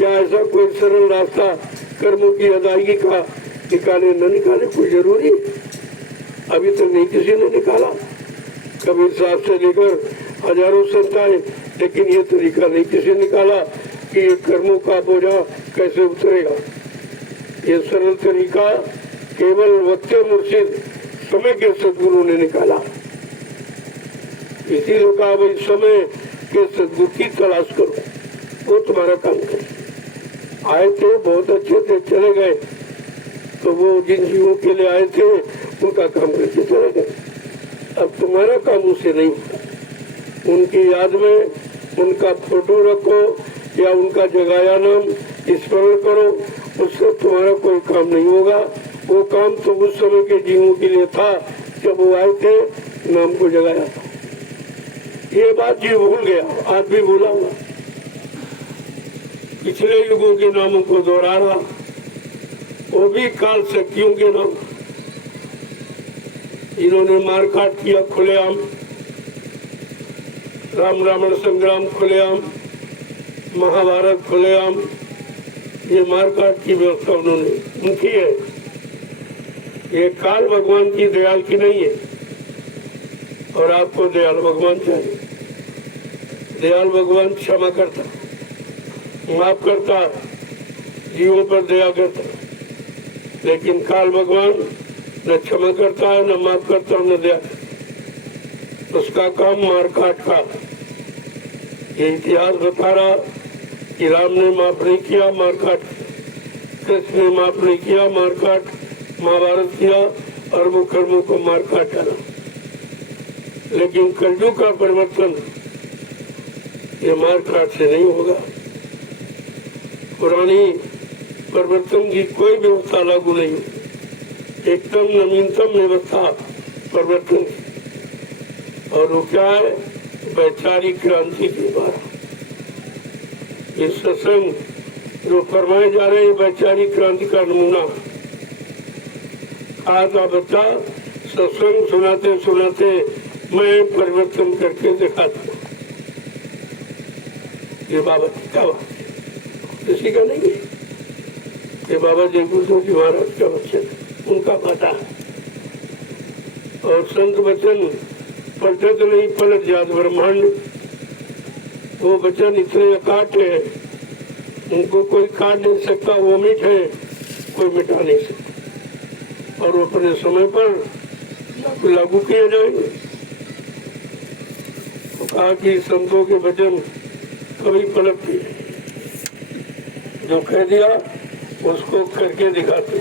या ऐसा कोई सरल रास्ता कर्मों की अदायगी का निकाले न निकाले, कोई जरूरी अभी तक नहीं किसी ने निकाला। कबीर साहब से लेकर हजारों संत आए, लेकिन ये तरीका नहीं किसी ने निकाला कि ये कर्मों का बोझा कैसे उतरेगा। ये सरल तरीका केवल वक्त मुर्शिद समय के सदगुरु ने निकाला। इसीलिए कहा भाई समय के सदगुरु की तलाश करो, वो तुम्हारा काम करे। आए थे बहुत अच्छे थे, चले गए, तो वो जिन जीवों के लिए आए थे उनका काम करके चले गए। अब तुम्हारा काम उससे नहीं होता। उनकी याद में उनका फोटो रखो या उनका जगाया नाम स्मरण करो, उससे तुम्हारा कोई काम नहीं होगा। वो काम तो उस समय के जीवों के लिए था जब वो आए थे, नाम को जगाया था। ये बात जीव भूल गया, आज भी भूला हुआ, पिछले युगों के नामों को दोहरा रहा, वो भी काल शक्तियों के नाम। इन्होंने मारकाट किया खुलेआम, राम रावण संग्राम खुलेआम, महाभारत खुलेआम, ये मारकाट की व्यवस्था उन्होंने उनकी है। ये काल भगवान की दयाल की नहीं है, और आपको दयाल भगवान चाहिए। दयाल भगवान क्षमा करता, माफ करता, जीवों पर दया करता, लेकिन काल भगवान न क्षमा करता है, न माफ करता, न दया। उसका काम मार काट का। ये इतिहास बता रहा कि राम ने माफ नहीं किया, मार काट, कृष्ण ने माफ नहीं किया, मार काट, महाभारत किया और वो कर्मों को मार काट डाला। लेकिन कलयुग का परिवर्तन ये मार काट से नहीं होगा। पुरानी परिवर्तन की कोई व्यवस्था लागू नहीं, एकदम नवीनतम व्यवस्था परिवर्तन की, और वो क्या है? वैचारिक क्रांति के द्वारा। ये सत्संग जो फरमाए जा रहे हैं वैचारिक क्रांति का नमूना। आज का बच्चा सत्संग सुनाते सुनाते मैं परिवर्तन करके दिखाता हूँ। ये बाबा का किसी का नहीं है, ये बाबा जय गुरु जी महाराज का वचन, उनका पता। और संत वचन पलटत नहीं पलट जात ब्रह्मांड, वो वचन इतने अकाट है, उनको कोई काट नहीं सकता, वो मीठ है, कोई मिटा नहीं सकता। और वो अपने समय पर लागू किए जाएंगे। तो कहा कि संतों के वचन कभी पलटते, जो कह दिया उसको करके दिखाते,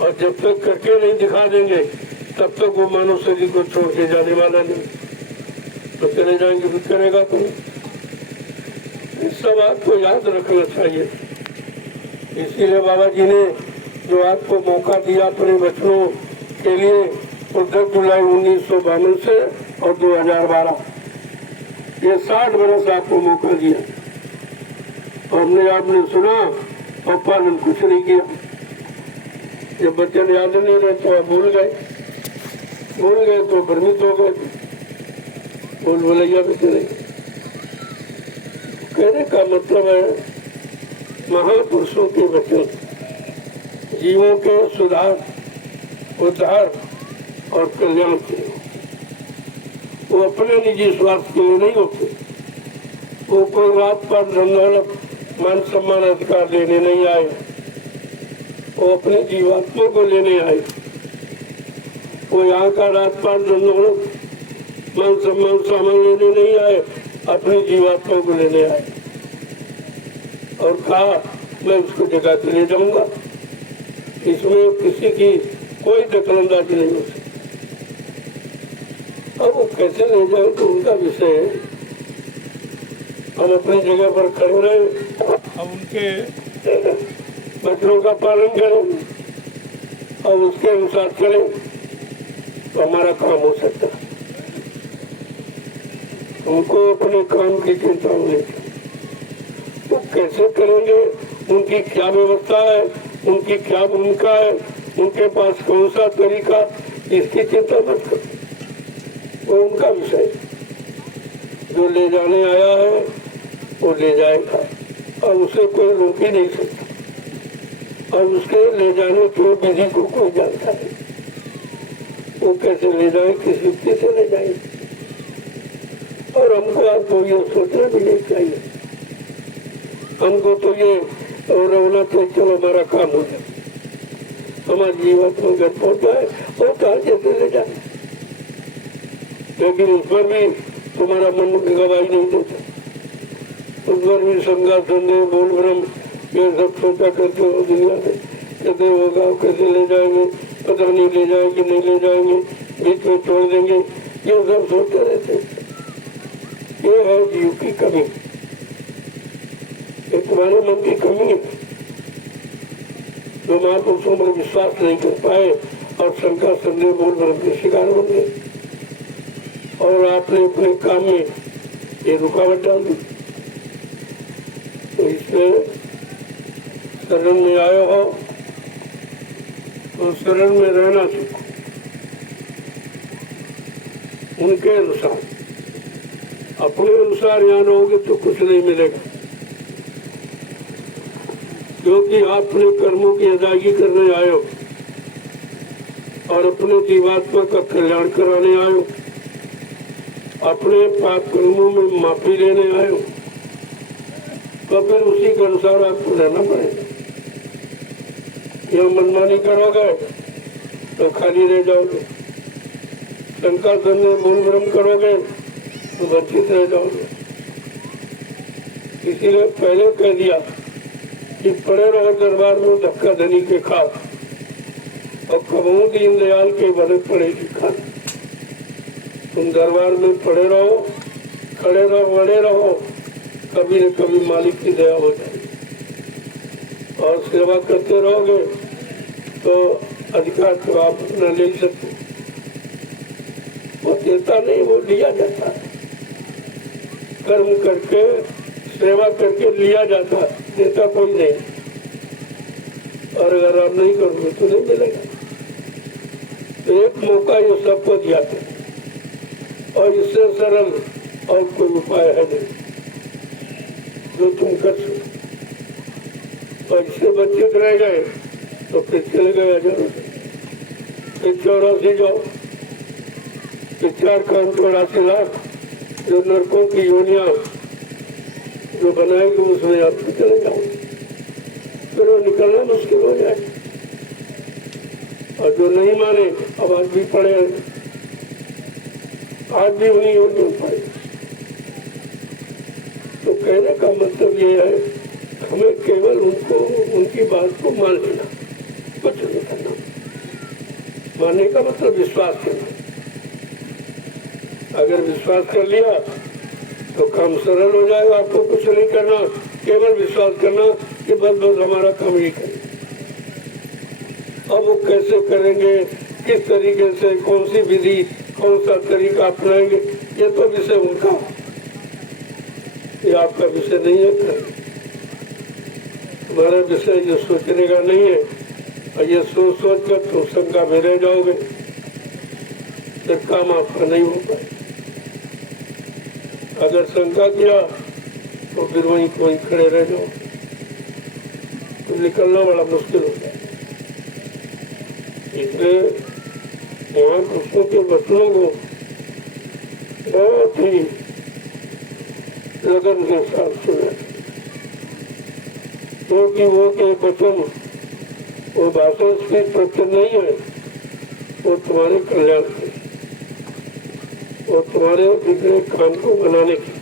और जब तक करके नहीं दिखा देंगे तब तक वो मानव शरीर को छोड़ के जाने वाला नहीं। तो चले जाएंगे भी करेगा तो इस सब आपको याद रखना चाहिए। इसीलिए बाबा जी ने जो आपको मौका दिया अपने बच्चों के लिए, 10 जुलाई 1952 से और 2012, ये 60 बरस आपको मौका दिया। हमने आपने सुना और पालन कुछ नहीं किया। जब बच्चन याद नहीं रहता, भूल गए तो भ्रमित हो गए, बोल बोलैया भी चले। कहने का मतलब है महापुरुषों के वचन जीवों के सुधार, उद्धार और कल्याण के, वो अपने निजी स्वार्थ के लिए नहीं होते। वो कोई रात पर धन दौलत मान सम्मान अधिकार लेने नहीं आए, वो अपने जीवात्मा को लेने आए। वो यहाँ का रात पार धन दौलत मान सम्मान सामान लेने नहीं आए, अपनी जीवात्मा को लेने आए। और कहा मैं उसको जगह के ले जाऊंगा, इसमें किसी की कोई दखलंदाजी नहीं हो सकती। अब वो कैसे ले जाए तो उनका विषय है। हम अपनी जगह पर खड़े रहे, हम उनके वचनों का पालन करें और उसके अनुसार चलें तो हमारा काम हो सकता है। उनको अपने काम की चिंता होनी चाहिए। वो कैसे करेंगे, उनकी क्या व्यवस्था है, उनकी क्या भूमिका है, उनके पास कौन सा तरीका, इसकी चिंता मत करो, वो उनका विषय। जो ले जाने आया है वो ले जाएगा और उसे कोई रोक ही नहीं सकता। और उसके ले जाने की विधि को कोई जानता है, वो कैसे ले जाए, किस युक्ति से ले जाए। और हमको आपको ये सोचना भी नहीं चाहिए। हमको तो ये रोना चाहिए चलो हमारा काम हो जाए, हमारे जीवन में घर पहुंच जाए और कहा जैसे ले जाए। लेकिन उस पर भी तुम्हारा मन गवाही नहीं देता, उस पर भी संगा संदेह बोल ब्रह्म ये सब सोचा करते हो दुनिया में, कैसे होगा, कैसे ले जाएंगे, पता नहीं ले जाएंगे नहीं ले जाएंगे, बीच में छोड़ देंगे, ये सब सोचते रहते। ये है जीव की कमी, ये तुम्हारे मन की कमी है। जो महापुरुषों पर विश्वास नहीं कर पाए और शंका संदेह बोल ब्रह्म के शिकार हो गए और आपने अपने काम में ये रुकावट डाल दी। तो इसलिए शरण में आए हो तो शरण में रहना सीखो, उनके अनुसार। अपने अनुसार यहाँ रहोगे तो कुछ नहीं मिलेगा, क्योंकि आप अपने कर्मों की अदायगी करने आए हो और अपने जीवात्मा का कल्याण कराने आए हो, अपने पाप कर्मों में माफी लेने आए हो, तो फिर उसी के अनुसार आपको रहना पड़ेगा। यह मनमानी करोगे तो खाली रह जाओगे, शंका संदेह मूल भ्रम करोगे तो वंचित रह जाओगे। इसीलिए पहले कह दिया कि पड़े रहो दरबार में धक्का धनी के खाओ और कबहू दीनदयाल के मदद पड़ेगी खा। तुम दरबार में पड़े रहो, खड़े रहो, बड़े रहो, कभी न कभी मालिक की दया हो जाएगी। और सेवा करते रहोगे तो अधिकार तो आप अपना ले सकते। वो देता नहीं, वो लिया जाता है। कर्म करके सेवा करके लिया जाता है। देता कोई नहीं, और अगर आप नहीं करोगे तो नहीं मिलेगा। तो एक मौका ये सबको दिया था, और इससे सरल और कोई उपाय है नहीं जो तुम कर सको। और इससे वंचित रह गए तो फिर चले गए हजारों, फिर 84 जाओ, फिर 4,84,00,000 जो नरकों की योनियां जो बनाएगी उसमें आप चले जाओ, फिर वो निकलना मुश्किल हो जाए। और जो नहीं माने अब आज भी पड़े, आज भी वही योनियों पाए। तो कहने का मतलब ये है, हमें केवल उनको उनकी बात को मान लेना, कुछ नहीं करना। मानने का मतलब विश्वास करना। अगर विश्वास कर लिया तो काम सरल हो जाएगा। आपको कुछ नहीं करना, केवल विश्वास करना कि बस हमारा काम ही करें। अब वो कैसे करेंगे, किस तरीके से, कौन सी विधि, कौन सा तरीका अपनाएंगे, ये तो विषय उनका, ये आपका विषय नहीं है। हमारा विषय ये सोचने का नहीं है, और ये सोच सोच कर तुम शंका में रह जाओगे, फिर काम आपका नहीं हो पाए। अगर शंका किया तो फिर वहीं कोई खड़े रह जाओ, तो निकलना बड़ा मुश्किल हो जाए। इसलिए महापुरुषों के वचनों को बहुत ही लगन के साथ सुना, क्योंकि वो के वचन वो भाषण स्पीच प्रत्यय नहीं है, वो तुम्हारे कल्याण के, वो तुम्हारे बिगड़े काम को बनाने की।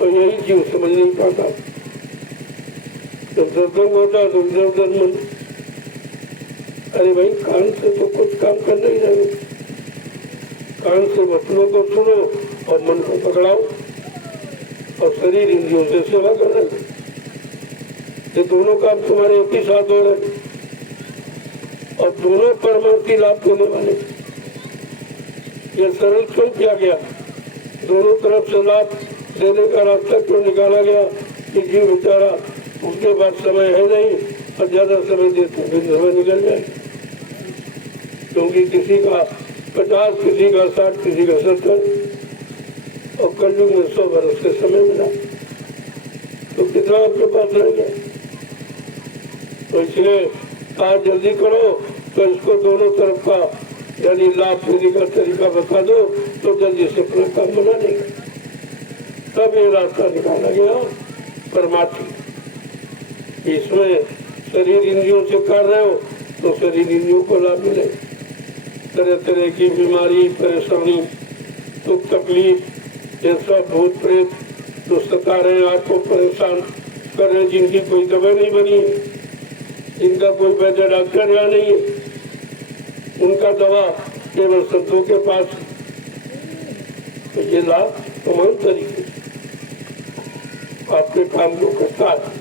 और यही जीव समझ नहीं पाता। जब सत्संग होता तो इधर उधर मन, अरे भाई कान से तो कुछ काम कर नहीं रहे, कान से वचनों को सुनो और मन को पकड़ाओ, और शरीर इंद्रियों से सेवा कर रहे। ये दोनों काम तुम्हारे एक ही साथ हो रहे, और दोनों परमार्थी लाभ देने वाले। ये सरल क्यों किया गया, दोनों तरफ से लाभ देने का रास्ता क्यों निकाला गया कि जीव बेचारा उसके पास समय है नहीं, और ज्यादा समय देते फिर समय निकल जाए। क्योंकि किसी का 50, किसी का 60, किसी का 70, और कलयुग में 100 वर्ष के समय मिला, तो कितना आपके पास रह गया। तो इसलिए आज जल्दी करो, तो इसको दोनों तरफ का यानी लाभ देने का तरीका बता दो, तो जल्दी से अपना काम बना देगा। तब ये रास्ता निकाला गया परमार्थी। इसमें शरीर इंद्रियों से कर रहे हो तो शरीर इंद्रियों को लाभ मिले, तरह तरह की बीमारी, परेशानी, दुख तकलीफ, ये सब भूत प्रेत जो सता रहे, आपको परेशान कर रहे, जिनकी कोई दवा नहीं बनी है, जिनका कोई वैद्य डॉक्टर यहाँ नहीं है, उनका दवा केवल संतों के पास। तो ये लाभ तमाम तरीके आपके काम को करता है।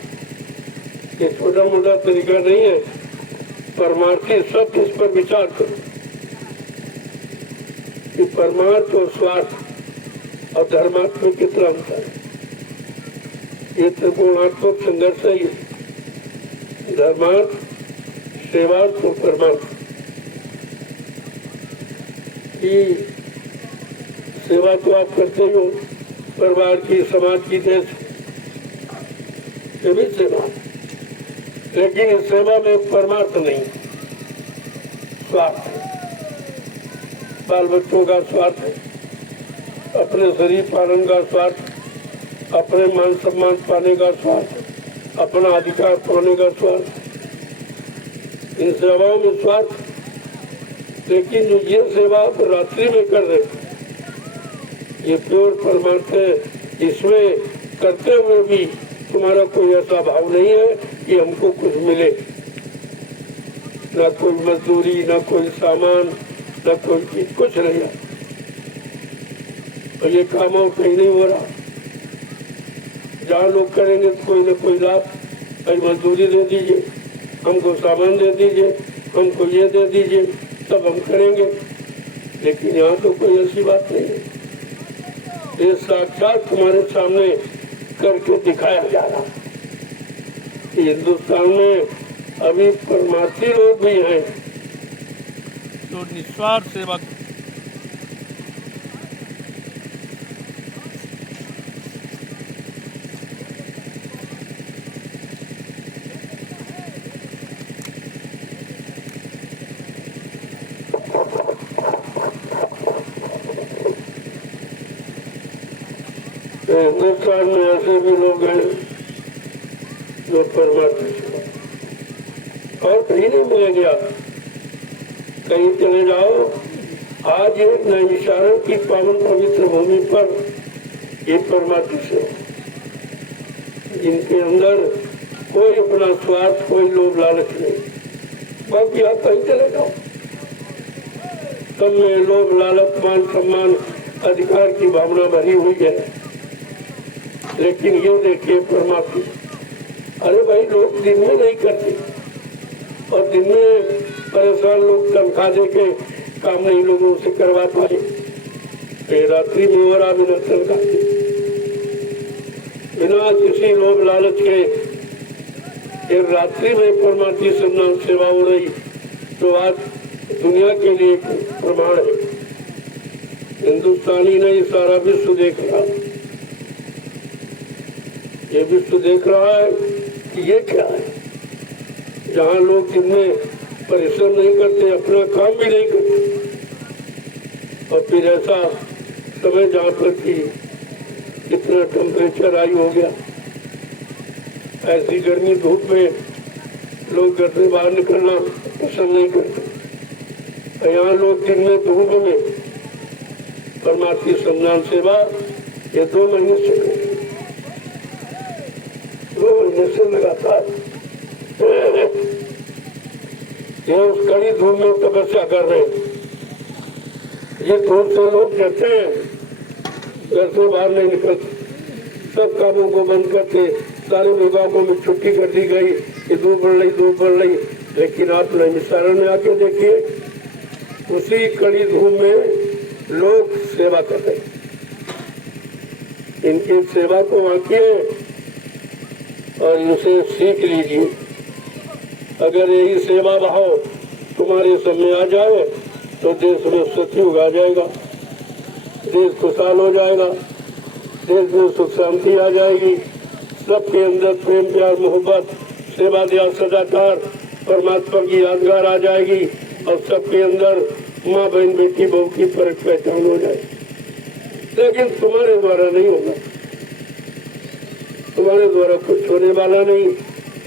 ये छोटा मोटा तरीका नहीं है। परमार्थी सब इस पर विचार करो कि परमार्थ और स्वार्थ और धर्मार्थ में कितना अंतर है। ये त्रिकोणात्मक संघर्ष है। ये धर्मार्थ, सेवार्थ और परमार्थ की सेवा तो आप करते हो, परिवार की, समाज की, देश की भी सेवा, लेकिन इस सेवा में परमार्थ नहीं, स्वार्थ है। बाल बच्चों का स्वार्थ है, अपने शरीर पालन का स्वार्थ, अपने मान सम्मान पाने का स्वार्थ, अपना अधिकार पाने का स्वार्थ, इन सेवाओं में स्वार्थ। लेकिन जो ये सेवा आप रात्रि में कर रहे, ये प्योर परमार्थ है। इसमें करते हुए भी तुम्हारा कोई ऐसा भाव नहीं है कि हमको कुछ मिले, ना कोई मजदूरी, ना कोई सामान, ना कोई चीज, कुछ नहीं है। और ये काम और कहीं नहीं हो रहा। जहाँ लोग करेंगे तो कोई ना कोई लाभ, भाई मजदूरी दे दीजिए, हमको सामान दे दीजिए, हमको ये दे दीजिए, तब हम करेंगे। लेकिन यहाँ तो कोई ऐसी बात नहीं है। ये साक्षात तुम्हारे सामने करके दिखाया जा रहा है। हिंदुस्तान में अभी परमार्थी लोग भी हैं जो निस्वार्थ सेवा हिंदुस्तान में ऐसे भी लोग हैं जो परमार्थी और कहीं नहीं मिलेंगे। आप कहीं चले जाओ, आज ये नैमिषारण्य की पावन पवित्र भूमि पर ये परमार्थी से जिनके अंदर कोई अपना स्वार्थ, कोई लोभ लालच नहीं। बाकी आप कहीं चले जाओ, सब में लोभ लालच, मान सम्मान, अधिकार की भावना भरी हुई है। लेकिन ये देखिए परमार्थी, अरे भाई लोग दिन में नहीं करते और दिन में परेशान लोग तनख्वाह दे के काम नहीं लोगों से करवा पाए, रात्रि में हो रहा बिना तनख्वाह के, बिना किसी लोभ लालच के एक रात्रि में परमार्थी सम्मान सेवा हो रही, तो आज दुनिया के लिए प्रमाण है। हिंदुस्तानी नहीं, सारा विश्व देख रहा है। ये विश्व देख रहा है कि ये क्या है, जहाँ लोग जिनमें परिश्रम नहीं करते, अपना काम भी नहीं करते, और फिर ऐसा समय जहाँ पर कि इतना टेम्परेचर हाई हो गया, ऐसी गर्मी धूप में लोग घर से बाहर निकलना पसंद नहीं करते। यहाँ लोग दिन में धूप में परमार्थी सम्मान सेवा ये 2 महीने से 2 महीने से लगातार ये उस कड़ी धूप में तपस्या कर रहे हैं। ये धूप से लोग कहते हैं घर से बाहर नहीं निकलते, सब कामों को बंद करते, सारे विभागों में छुट्टी कर दी गई, ये धूप बढ़ रही। लेकिन आप नैमिषारण्य में आके देखिए, उसी कड़ी धूप में लोग सेवा कर रहे। इनकी सेवा को आंकिए और इनसे सीख लीजिए। अगर यही सेवा भाव तुम्हारे सामने आ जाए तो देश में सतयुग आ जाएगा, देश खुशहाल हो जाएगा, देश में सुख शांति आ जाएगी, सबके अंदर प्रेम प्यार मोहब्बत सेवा दया सदाचार परमात्मा की यादगार आ जाएगी, और सबके अंदर माँ बहन बेटी बहू की फर्क पहचान हो जाएगी। लेकिन तुम्हारे द्वारा नहीं होगा, तुम्हारे द्वारा कुछ होने वाला नहीं।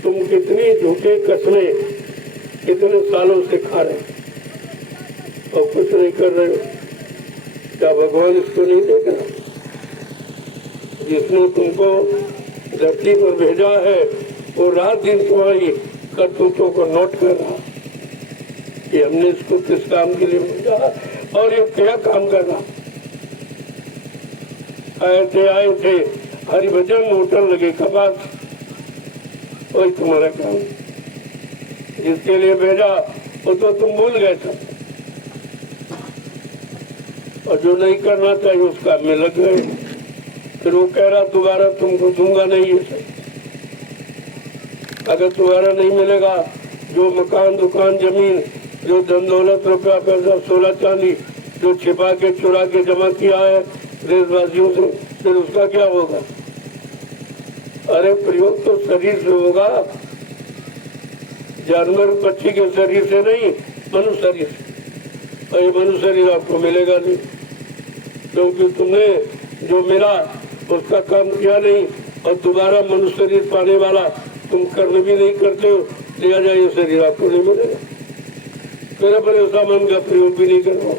तुम कितनी झूठे कसमें कितने सालों से खा रहे और कुछ नहीं कर रहे हो। क्या भगवान इसको नहीं देख रहा? जिसने तुमको धरती पर भेजा है वो रात दिन तुम्हारी करतूतों को नोट कर रहा कि हमने इसको किस काम के लिए भेजा और ये क्या काम कर रहा। आए थे हरिभजन होटल लगे कपास, वही तुम्हारा काम। जिसके लिए भेजा वो तो तुम भूल गए थे, और जो नहीं करना चाहिए उस काम में लग गए। फिर वो कह रहा दोबारा तुमको दूंगा नहीं है। अगर तुम्हारा नहीं मिलेगा, जो मकान दुकान जमीन, जो धन दौलत रुपया पैसा सोना चांदी जो छिपा के चुरा के जमा किया है देशवासियों से, फिर उसका क्या होगा? अरे प्रयोग तो शरीर से होगा, जानवर पक्षी के शरीर से नहीं, मनुष्य शरीर से। और ये मनुष्य शरीर आपको मिलेगा नहीं, क्योंकि तुमने जो मिला उसका काम किया नहीं, और दोबारा मनुष्य शरीर पाने वाला तुम कर्म भी नहीं करते हो, लिया जाए ये शरीर आपको नहीं मिलेगा। फिर अपने सामान का प्रयोग भी नहीं करवा,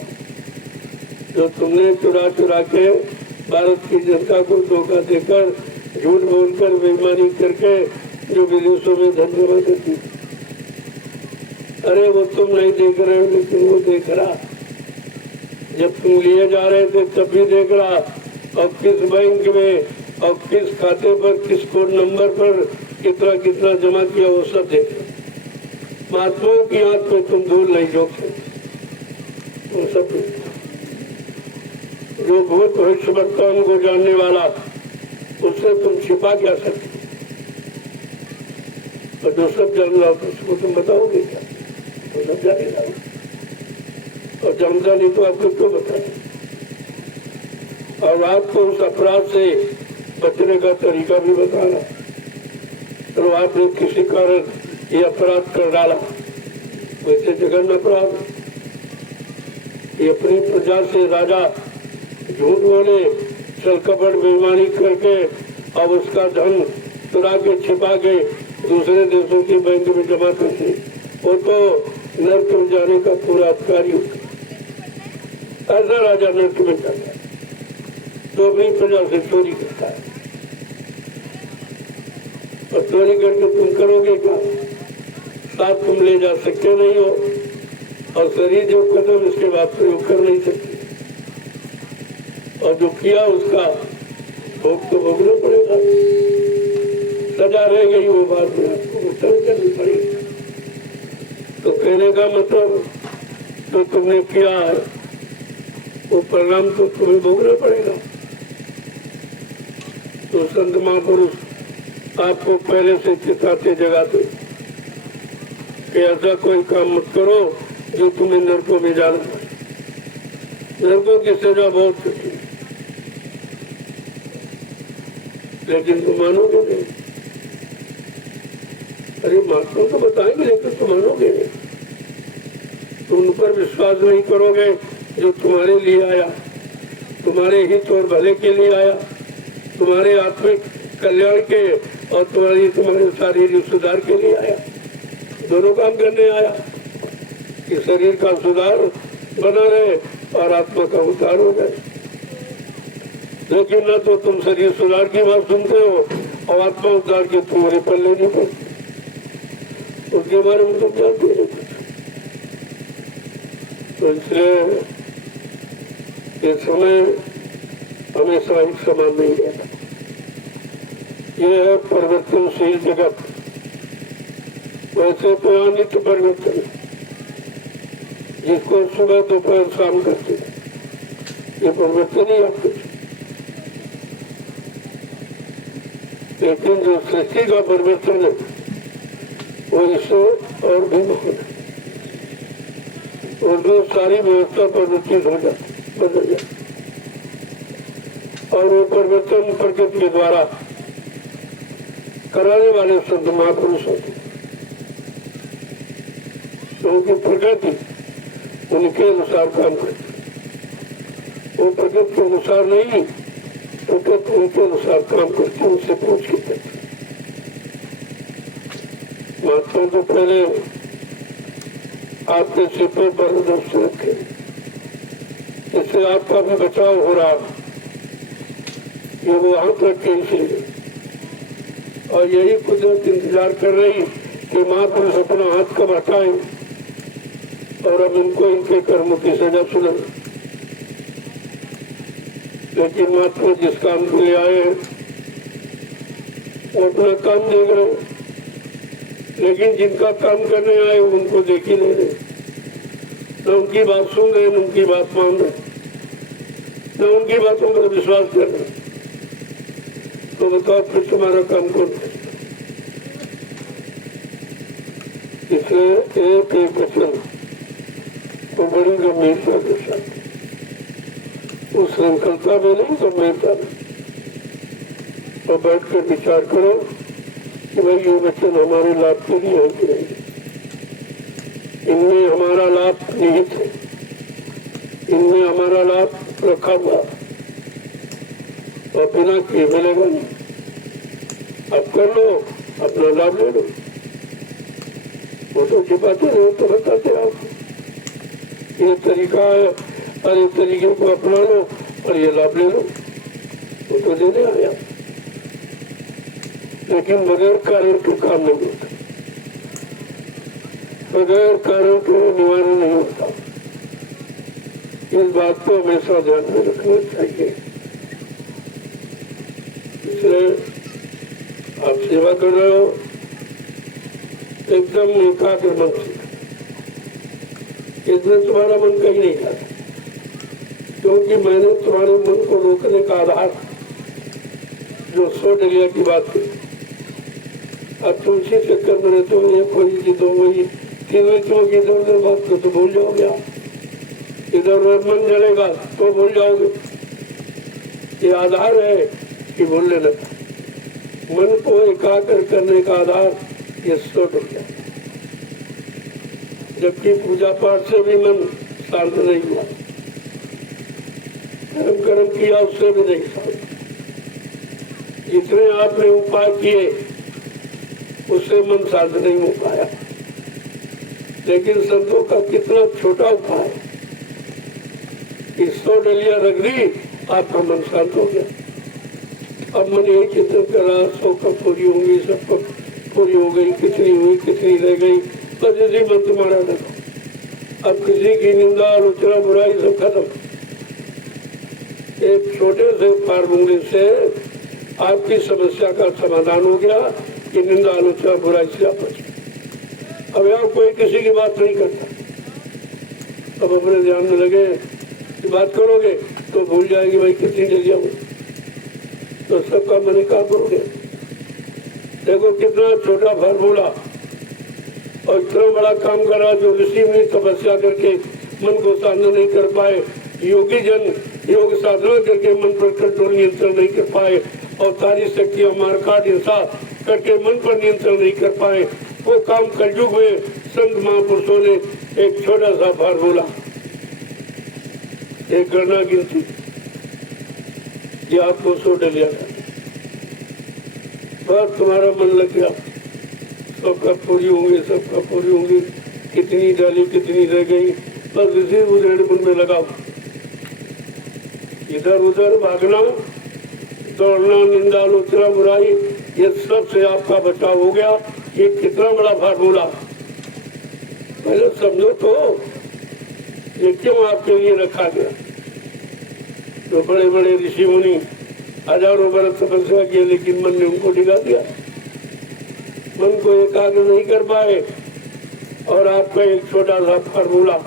जो तुमने चुरा के भारत की जनता को धोखा देकर झूठ बोलकर बेईमानी करके जो विदेशों में धन जमा करती। अरे वो तुम नहीं देख रहे हो, लेकिन वो देख रहा। जब तुम लिए जा रहे थे तब भी देख रहा, और किस बैंक में और किस खाते पर किस कोड नंबर पर कितना कितना जमा किया वो सब देख रहा। महात्माओं की आंख में तुम धूल नहीं झोंक सकते, वो सब जो भूत भविष्य वर्तमान को जानने वाला उससे तुम छिपा क्या सकते? और जो सब जान रहा तो उसको तुम बताओगे क्या? तो सब जानेगा, और जानता नहीं तो आपको क्यों बताए? और आपको उस अपराध से बचने का तरीका भी बताना। तो आपने किसी कारण ये अपराध कर डाला, वैसे जघन्य अपराध, ये अपनी प्रजा से राजा झूठ बोले, छल कपट बेईमानी करके अब उसका धन चुरा के छिपा के दूसरे देशों की बैंक में जमा करते, वो तो नर्क में जाने का पूरा अधिकारी होता। ऐसा राजा नर्क में जाता है तो अपनी प्रजा से चोरी करता है, और चोरी करके तुम करोगे क्या? साथ तुम ले जा सकते नहीं हो, और शरीर जो खत्म इसके बाद प्रयोग कर नहीं सकते, और जो किया उसका भोग तो भोगना पड़ेगा, सजा रह गई वो बात में आपको करनी पड़ेगी। तो कहने का मतलब जो तुमने किया है वो परिणाम तो तुम्हें भोगना पड़ेगा। तो संत महापुरुष आपको पहले से चेताते जगाते कि ऐसा कोई काम मत करो जो तुम्हें नरकों में जाना पड़े। नरकों की सजा बहुत कठिन, लेकिन तुम मानोगे नहीं। अरे महात्मा तो बताएंगे लेकिन तुम मानोगे नहीं, तुम उन पर विश्वास नहीं करोगे जो तुम्हारे लिए आया, तुम्हारे हित और भले के लिए आया, तुम्हारे आत्मिक कल्याण के और तुम्हारे शारीरिक सुधार के लिए आया। दोनों काम करने आया कि शरीर का सुधार बना रहे और आत्मा का उद्धार हो जाए। लेकिन न तो तुम शरीर सुधार की बात सुनते हो और आत्मा उद्धार के तुम्हारे पल्ले नहीं पड़ते, उसके बारे में तुम जानते नहीं। तो इसलिए ये समय हमेशा एक समान नहीं रहता। ये है परिवर्तनशील जगत। वैसे तो अनित्य परिवर्तन, जिसको सुबह दोपहर शाम करते ये परिवर्तन ही आप कुछ। लेकिन जो सृष्टि का परिवर्तन है वो इससे और भी महान है, और जो सारी व्यवस्था परिवर्तित हो जाती, बदल जाती, और वो परिवर्तन प्रकृति के द्वारा कराने वाले संत महापुरुष होते, क्योंकि प्रकृति उनके अनुसार काम करती, वो प्रकृति के अनुसार नहीं, प्रकृति उनके अनुसार काम करती, उनसे पूछ के करती। महात्मा तो पहले आपके सिर पर दृष्टि रखे, इससे आपका भी बचाव हो रहा, ये वो हाथ रखे इसलिए, और यही कुदरत इंतजार कर रही कि महापुरुष अपना हाथ कब हटाएं और अब इनको इनके कर्मों की सजा सुनाए। लेकिन महात्मा जिस काम के लिए आए हैं वो अपना काम देख रहे हैं, लेकिन जिनका काम करने आए उनको देख ही नहीं रहे, न उनकी बात सुन रहे, न उनकी बात मान रहे, न उनकी बातों पर विश्वास कर रहे। तो बताओ फिर तुम्हारा काम कौन करे? इसलिए एक एक वचन तो बड़ी गंभीरता के साथ, उस श्रृंखलता में नहीं, गंभीरता में, और बैठ कर विचार करो कि भाई ये वचन हमारे लाभ के लिए है कि नहीं, इनमें हमारा लाभ निहित है, इनमें हमारा लाभ रखा हुआ, और बिना किए मिलेगा नहीं। अब कर लो, अपना लाभ ले लो, वो तो छिपाते रहो तो बताते आप ये तरीका है, और इस तरीके को अपना लो और ये लाभ ले लो, वो तो देने आया, लेकिन बगैर कारण के काम नहीं होता, बगैर कारण के निवारण नहीं होता। इस बात को हमेशा ध्यान में रखना चाहिए। इसलिए आप सेवा कर रहे हो एकदम एकाग्र मन से, इसमें तुम्हारा मन कहीं नहीं जाता, क्योंकि मैंने तुम्हारे मन को रोकने का आधार जो 100 डलिया की बात की। अब तुम इसी चक्कर में रहते हो, एक हुई की 2 हुई 3 हुई, तुम इधर उधर बात को तो भूल जाओगे। आप इधर उधर मन जलेगा तो भूल जाओगे। ये आधार है कि भूलने लगा। मन को एकाग्र करने का आधार ये 100 डलिया। जबकि पूजा पाठ से भी मन शांत नहीं हुआ, कर्म कर्म किया उससे भी नहीं शांत। जितने आपने उपाय किए उससे मन शांत नहीं हो पाया। लेकिन संतों का कितना छोटा उपाय कि 100 डलिया रख दी, आपका मन शांत हो गया। अब मन यही चिंतन करा 100 कब पूरी होंगी, सब कब पूरी हो गई, कितनी हुई कितनी रह गई, बस इसी मन तुम्हारा लगा। अब किसी की निंदा आलोचना बुराई सब खत्म। एक छोटे से फार्मूले से आपकी समस्या का समाधान हो गया कि निंदा आलोचना बुराई से आप बचे। अब यहाँ कोई किसी की बात नहीं करता। अब अपने ध्यान में लगे कि बात करोगे तो भूल जाएगी भाई कितनी जगह हो, तो सबका मन का करोगे। देखो कितना छोटा फार्मूला और इतना बड़ा काम करा। जो ऋषि मुनि तपस्या करके मन को शांत नहीं कर पाए, योगी जन योग साधना करके मन पर कंट्रोल नियंत्रण नहीं कर पाए, और सारी शक्तियां मारकाट हिंसा करके मन पर नियंत्रण नहीं कर पाए, वो काम कलयुग में संत महापुरुषों ने एक छोटा सा फार्मूला, एक गणना गिनती, ये आपको 100 डलिया था। बस तुम्हारा मन लग गया, सबका पूरी होंगी, सबका पूरी होंगी, कितनी डाली कितनी रह गई, बस इसी उधेड़ मन में लगाओ। इधर उधर भागना, दौड़ना, निंदा आलोचना बुराई, ये सब से आपका बचाव हो गया। ये कितना बड़ा फार्मूला, पहले समझो तो ये क्यों आपके लिए रखा गया। तो बड़े बड़े ऋषि मुनि हजारों बरस तपस्या किए, लेकिन मन ने उनको डिगा दिया, मन को एकाग्र नहीं कर पाए। और आपका एक छोटा सा फार्मूला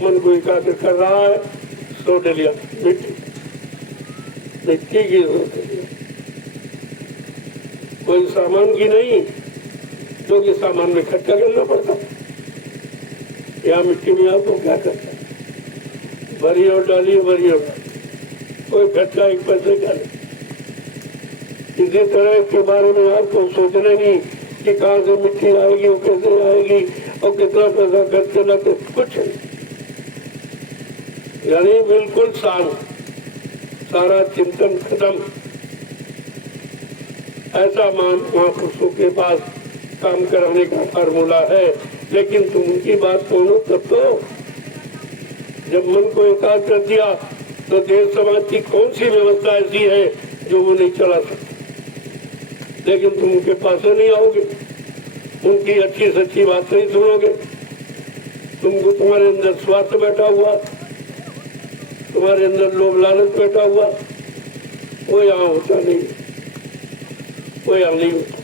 मन को एकाग्र कर रहा है। 100 डलिया मिट्टी, मिट्टी की जरूरत है, कोई सामान की नहीं, जो कि सामान में खर्चा करना पड़ता। यहाँ मिट्टी में आपको क्या करता है, भरी और डाली भरी और कोई खर्चा 1 पैसे का नहीं। इसी तरह के बारे में आपको सोचना नहीं कि कहाँ से मिट्टी आएगी, वो कैसे आएगी और कितना पैसा खर्च करना, कुछ नहीं। यानी बिल्कुल शांत, सारा चिंतन खत्म। ऐसा महापुरुषों के पास काम कराने का फार्मूला है। लेकिन तुम उनकी बात सुनो तब तो। जब मन को एकाग्र कर दिया तो देश समाज की कौन सी व्यवस्था ऐसी है जो वो नहीं चला सकती। लेकिन तुम उनके पास नहीं आओगे, उनकी अच्छी सच्ची बात नहीं सुनोगे। तुमको तुम्हारे अंदर स्वार्थ बैठा हुआ, तुम्हारे अंदर लोभ लालच बैठा हुआ, वो यहाँ होता नहीं, वो यहाँ नहीं होता,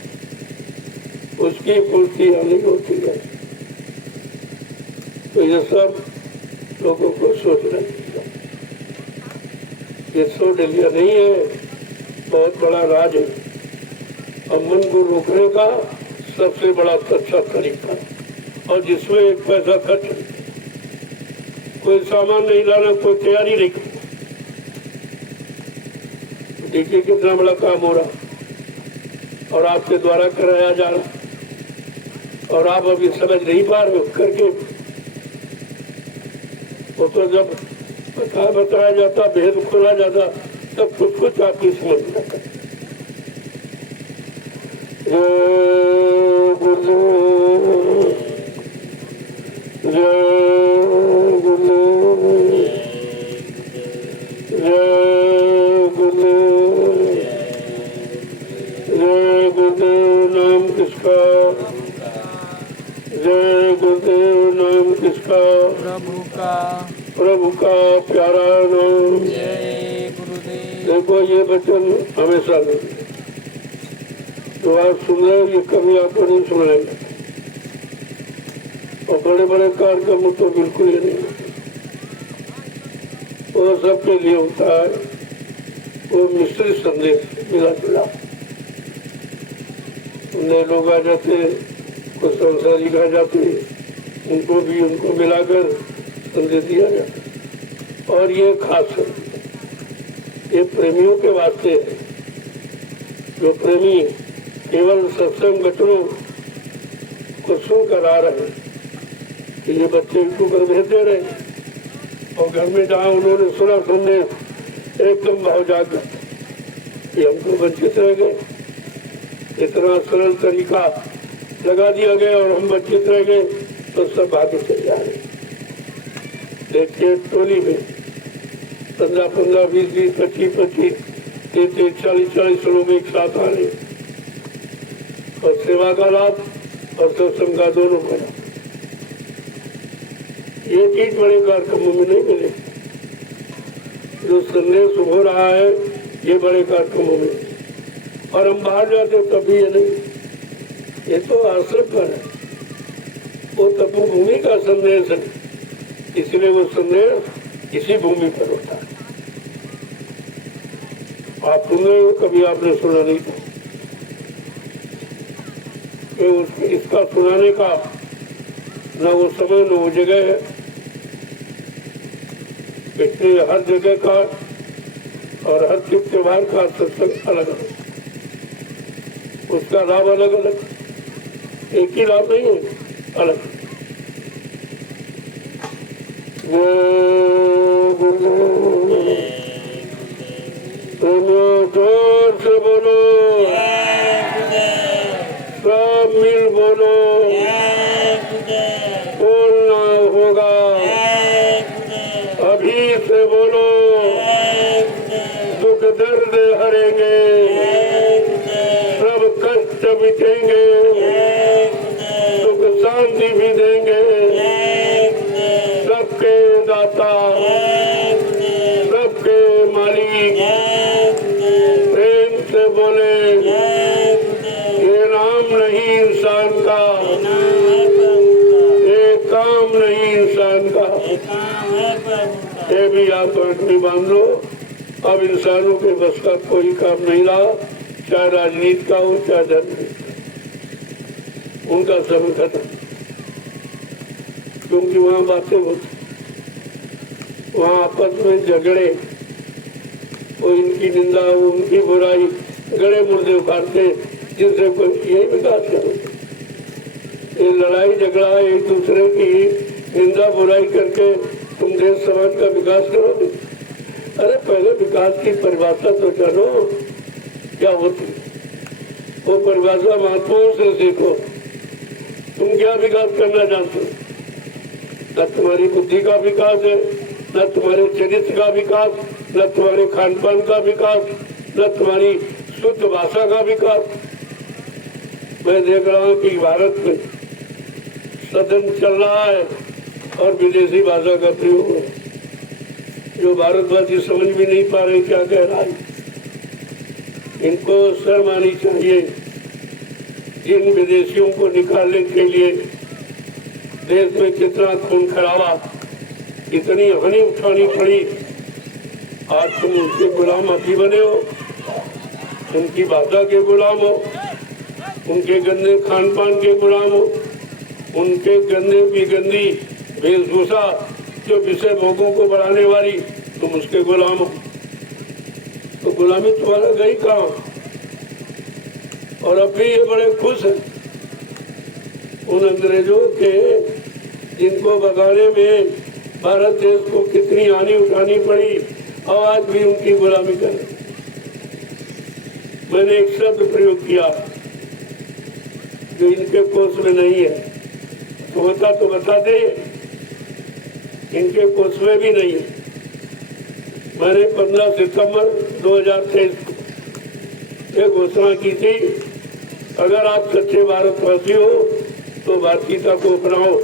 उसकी पूर्ति यहाँ नहीं होती है। तो ये सब लोगों को सोचना चाहिए। ये 100 डलिया नहीं है, बहुत बड़ा राज है। और मन को रोकने का सबसे बड़ा अच्छा तरीका, और जिसमें 1 पैसा खर्च, कोई सामान नहीं लाना, कोई तैयारी नहीं करना। देखिए कितना बड़ा काम हो रहा और आपके द्वारा कराया जा रहा, और आप अभी समझ नहीं पा रहे हो करके। वो तो जब बताया जाता, भेद खोला जाता, तब कुछ कुछ आपकी समझ में आता। जय गुरु, जय गुरु, जय गुरु, जय गुरुदेव नाम किसका, जय गुरुदेव नाम किसका, प्रभु का, प्रभु का प्यारा नाम। जय गुरुदेव। देखो ये वचन हमेशा नहीं, तो आप सुन रहे हो, ये कभी आपको नहीं सुनाएंगे। और बड़े बड़े कार्यक्रम तो बिल्कुल ही नहीं, वो सबके लिए होता है। वो मिश्रित संदेश, मिला जुला। नए लोग आ जाते, कुछ संसारिक आ जाते, उनको भी उनको मिलाकर संदेश दिया जाता। और ये खास है, ये प्रेमियों के वास्ते है। जो प्रेमी केवल सत्संग वचनों को सुनकर आ रहे कि ये बच्चे इनको कर भेजते रहे, और घर में जहाँ उन्होंने सुना संदेश एकदम भाव जाग गए, ये हमको वंचित रह गए। इतना सरल तरीका लगा दिया गया और हम वंचित रह गए, तो सब आगे चले जा रहे। देखिए टोली में 15-15, 20-20, 25-25, 30-30, 40-40 लोग एक साथ आ रहे, और सेवा का लाभ और सत्संग का दोनों का लाभ। ये चीज बड़े कार्यक्रमों में नहीं मिले। जो संदेश हो रहा है ये बड़े कार्यक्रमों में, और हम बाहर जाते तभी ये नहीं। ये तो आश्रम पर है, वो तपोभूमि का संदेश है, इसलिए वो संदेश इसी भूमि पर होता है। आप सुने हो, कभी आपने सुना नहीं था कि इसका सुनाने का न वो समय न वो जगह है। इसलिए हर जगह का और हर त्योहार का सत्संग अलग अलग, उसका लाभ अलग अलग, एक ही लाभ नहीं है, अलग। जोर से बोलो, सब मिल बोलो, बोलना होगा, अभी से बोलो। दुख दर्द हरेंगे, सब कष्ट मिटेंगे, सुख शांति भी देंगे। सबके दाता, सबके मालिक, प्रेम से बोले, ये नाम नहीं इंसान का, ये काम नहीं इंसान का। ये भी आप अपनी बांध लो। अब इंसानों के बस का कोई काम नहीं रहा, चाहे राजनीति का हो चाहे धर्म का, उनका समय खत्म। क्योंकि वहाँ बातें होती, वहाँ आपस में झगड़े, वो इनकी निंदा, वो उनकी बुराई, गड़े मुर्दे उखाड़ते, जिनसे कोई यही विकास करो। ये लड़ाई झगड़ा एक दूसरे की निंदा बुराई करके तुम देश समाज का विकास करोगे? अरे पहले विकास की परिभाषा तो जानो क्या होती, वो परिभाषा महात्माओं से सीखो। तुम क्या विकास करना चाहते हो? न तुम्हारी बुद्धि का विकास है, न तुम्हारे चरित्र का विकास, न तुम्हारे खान पान का विकास, न तुम्हारी शुद्ध भाषा का विकास। मैं देख रहा हूँ कि भारत में सदन चल रहा है और विदेशी भाषा का प्रयोग है, जो भारतवासी समझ भी नहीं पा रहे क्या कह रहा है। इनको शर्म आनी चाहिए। जिन विदेशियों को निकालने के लिए देश में कितना खून खराबा, इतनी हानि उठानी पड़ी, आज तुम उनके गुलाम अभी बने हो, उनकी भाषा के गुलाम हो, उनके गंदे खान पान के गुलाम हो, उनके गंदे भी गंदी वेशभूषा जो विषय भोगों को बढ़ाने वाली, तुम उसके गुलाम हो। तो गुलामी तुम्हारा गई कहाँ? और अभी ये बड़े खुश हैं उन अंग्रेजों के, जिनको भगाने में भारत देश को कितनी हानि उठानी पड़ी, और आज भी उनकी गुलामी कर। मैंने एक शब्द प्रयोग किया जो इनके कोष में नहीं है, तो होता तो बता दे, इनके कोष में भी नहीं है। मैंने 15 सितंबर 2023 को ये घोषणा की थी, अगर आप सच्चे भारतवासी हो तो भारतीयता को अपनाओ,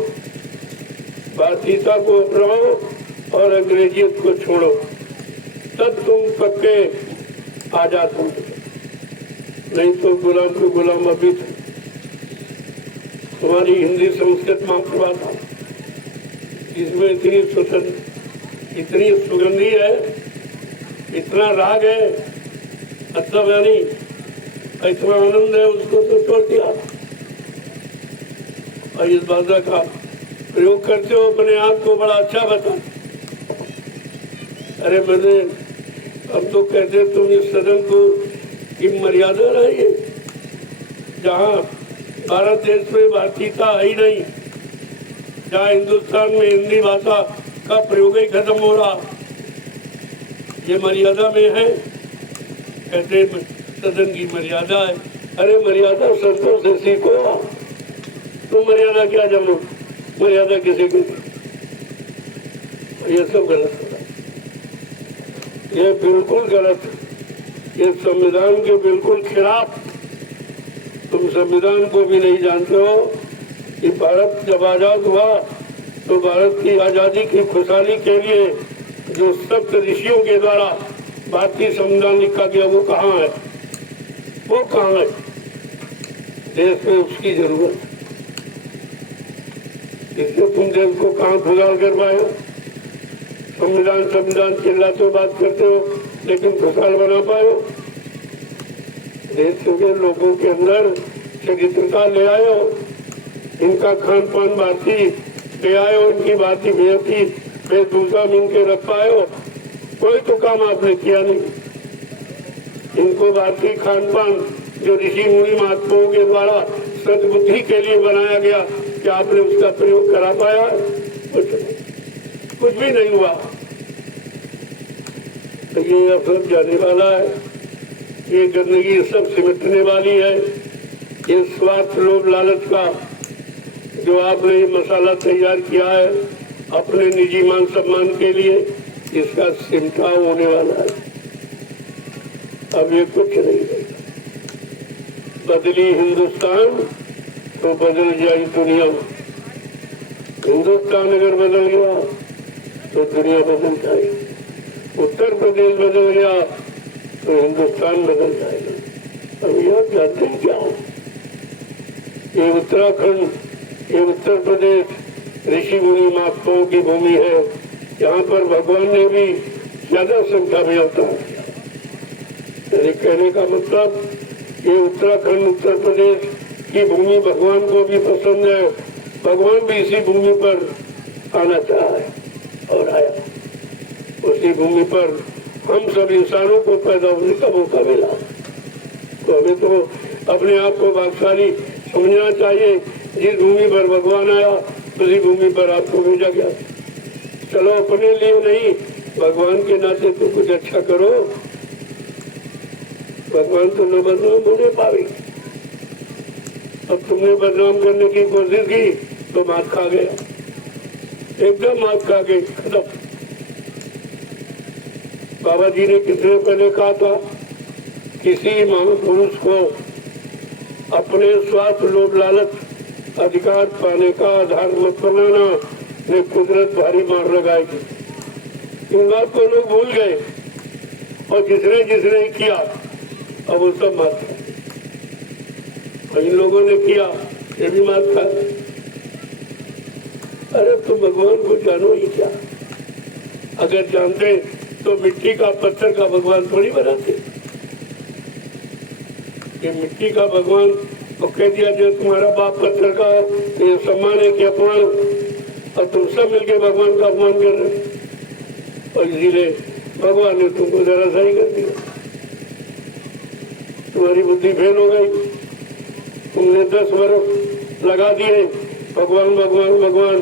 भारतीयता को अपनाओ और अंग्रेजियत को छोड़ो, तब तुम पक्के आजाद होंगे। नहीं तो गुलाम को गुलाम अभी थे। तुम्हारी हिंदी संस्कृत मातृभाषा इसमें इतनी सुगंधी है, इतना राग है मतलब यानी इतना आनंद है उसको तो छोड़ दिया। और इस भाषा का प्रयोग करते हो अपने आप को बड़ा अच्छा बता। अरे मैंने अब तो कहते तुम इस सदन को की मर्यादा रही है, जहाँ भारत देश में भारतीयता है ही नहीं, जहाँ हिंदुस्तान में हिंदी भाषा का प्रयोग ही खत्म हो रहा, ये मर्यादा में है। कहते सदन की मर्यादा है। अरे मर्यादा संतों से सीखो, तुम मर्यादा क्या जानो, मर्यादा किसी की। ये सब गलत है, ये बिल्कुल गलत है, ये संविधान के बिल्कुल खिलाफ। तुम संविधान को भी नहीं जानते हो कि भारत जब आजाद हुआ तो भारत की आजादी की खुशहाली के लिए जो सप्त ऋषियों के द्वारा भारतीय संविधान लिखा गया वो कहाँ है, वो कहाँ है। देश में उसकी जरूरत है, इसलिए तुम देश को कहाँ खुशहाल कर पाए हो। संविधान संविधान चिल्लाते हो, बात करते हो, लेकिन खुशहाल बना पाए हो। देश के लोगों के अंदर सहिष्णुता ले आए हो, इनका खान पान भारतीय ले आए हो, इनकी भारतीय बेहती वेशभूषा में इनके रख पाए हो। कोई तो काम आपने किया नहीं। इनको भारतीय खान पान जो ऋषि मुनि महात्माओं के द्वारा सद्बुद्धि के लिए बनाया गया, क्या आपने उसका प्रयोग करा पाया? कुछ भी नहीं हुआ। तो ये अब सब जाने वाला है, ये गंदगी सब सिमटने वाली है। ये स्वार्थ लोभ लालच का जो आपने ये मसाला तैयार किया है अपने निजी मान सम्मान के लिए, इसका सिमटाव होने वाला है। अब ये कुछ नहीं है। बदली हिंदुस्तान तो बदल जाए दुनिया। हिंदुस्तान अगर बदल गया तो दुनिया बदल जाएगी। उत्तर प्रदेश बदल गया तो हिंदुस्तान बदल जाएगा। अब यह जानते हैं क्या हो, ये उत्तराखंड, ये उत्तर प्रदेश ऋषि मुनि महात्माओं की भूमि है। यहाँ पर भगवान ने भी ज्यादा संख्या में अवतार किया। कहने का मतलब ये उत्तराखंड उत्तर प्रदेश की भूमि भगवान को भी पसंद है। भगवान भी इसी भूमि पर आना चाहा है और आया। उसी भूमि पर हम सब इंसानों को पैदा होने का मौका मिला। तो हमें तो अपने आप को भाग्यशाली समझना चाहिए। जिस भूमि पर भगवान आया उसी भूमि पर आपको भेजा गया। चलो अपने लिए नहीं, भगवान के नाते तो कुछ अच्छा करो। भगवान तो न बदनाम होने पावे। अब तुमने बदनाम करने की कोशिश की तो मात खा गया, एकदम मात खा गई, खत्म। बाबा जी ने कितने पहले कहा था, किसी महापुरुष को अपने स्वार्थ लोभ लालच अधिकार पाने का आधार मत बनाना, ने कुदरत भारी मार लगाएगी। इन बात को लोग भूल गए और जिसने जिसने किया अब वो सब मात खा। और इन लोगों ने किया ये भी मात खा। अरे तुम भगवान को जानो ही क्या? अगर जानते तो मिट्टी का पत्थर का भगवान थोड़ी बनाते। ये मिट्टी का भगवान तो कह दिया जो तुम्हारा बाप पत्थर का है, तो ये सम्मान है कि अपमान? और तुम सब मिलके भगवान का अपमान कर रहे और इसीलिए भगवान ने तुमको जरा सही कर दिया। तुम्हारी बुद्धि फेल हो गई। तुमने 10 वर्ष लगा दिए भगवान भगवान भगवान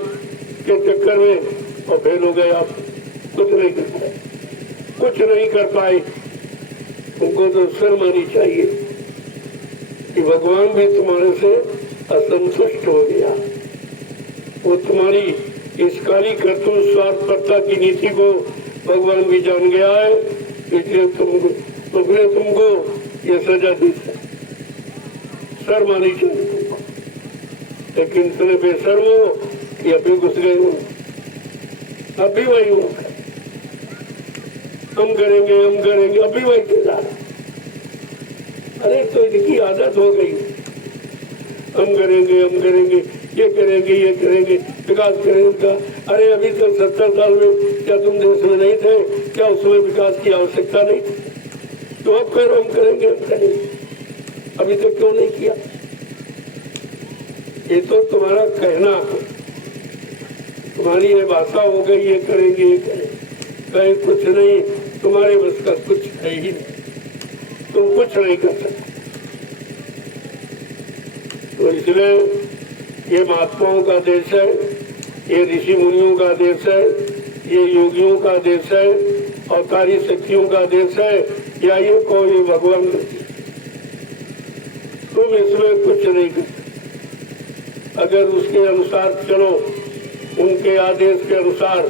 के चक्कर में और फेल हो गए। आप कुछ नहीं कर पाए, कुछ नहीं कर पाए। तुमको तो शर्म आनी चाहिए कि भगवान भी तुम्हारे से असंतुष्ट हो गया। वो तुम्हारी इस काली करतूत स्वार्थपरता की नीति को भगवान भी जान गया है, इसलिए तुमने तुमको ये सजा दी। शर्म आनी चाहिए, लेकिन तुमने बेशर्म हो कि अभी घुस गए हो, अभी वही हो। हम करेंगे अभी वही के साथ। अरे तो इनकी आदत हो गई, हम करेंगे ये करेंगे विकास करेंगे। अरे अभी तक 70 साल में क्या तुम देश में नहीं थे? क्या उसमें विकास की आवश्यकता नहीं थी? तो अब करो हम करेंगे अभी तक क्यों नहीं किया? ये तो तुम्हारा कहना है, तुम्हारी ये भाषा हो गई, ये करेंगे ये करेंगे, कहीं कुछ नहीं, तुम्हारे बस का कुछ है ही नहीं, तुम कुछ नहीं कर सकते। तो इसलिए ये महात्माओं का देश है, ये ऋषि मुनियों का देश है, ये योगियों का देश है, अवतारी शक्तियों का देश है, या ये कोई भगवान, तुम इसमें कुछ नहीं कर सकते। अगर उसके अनुसार चलो, उनके आदेश के अनुसार,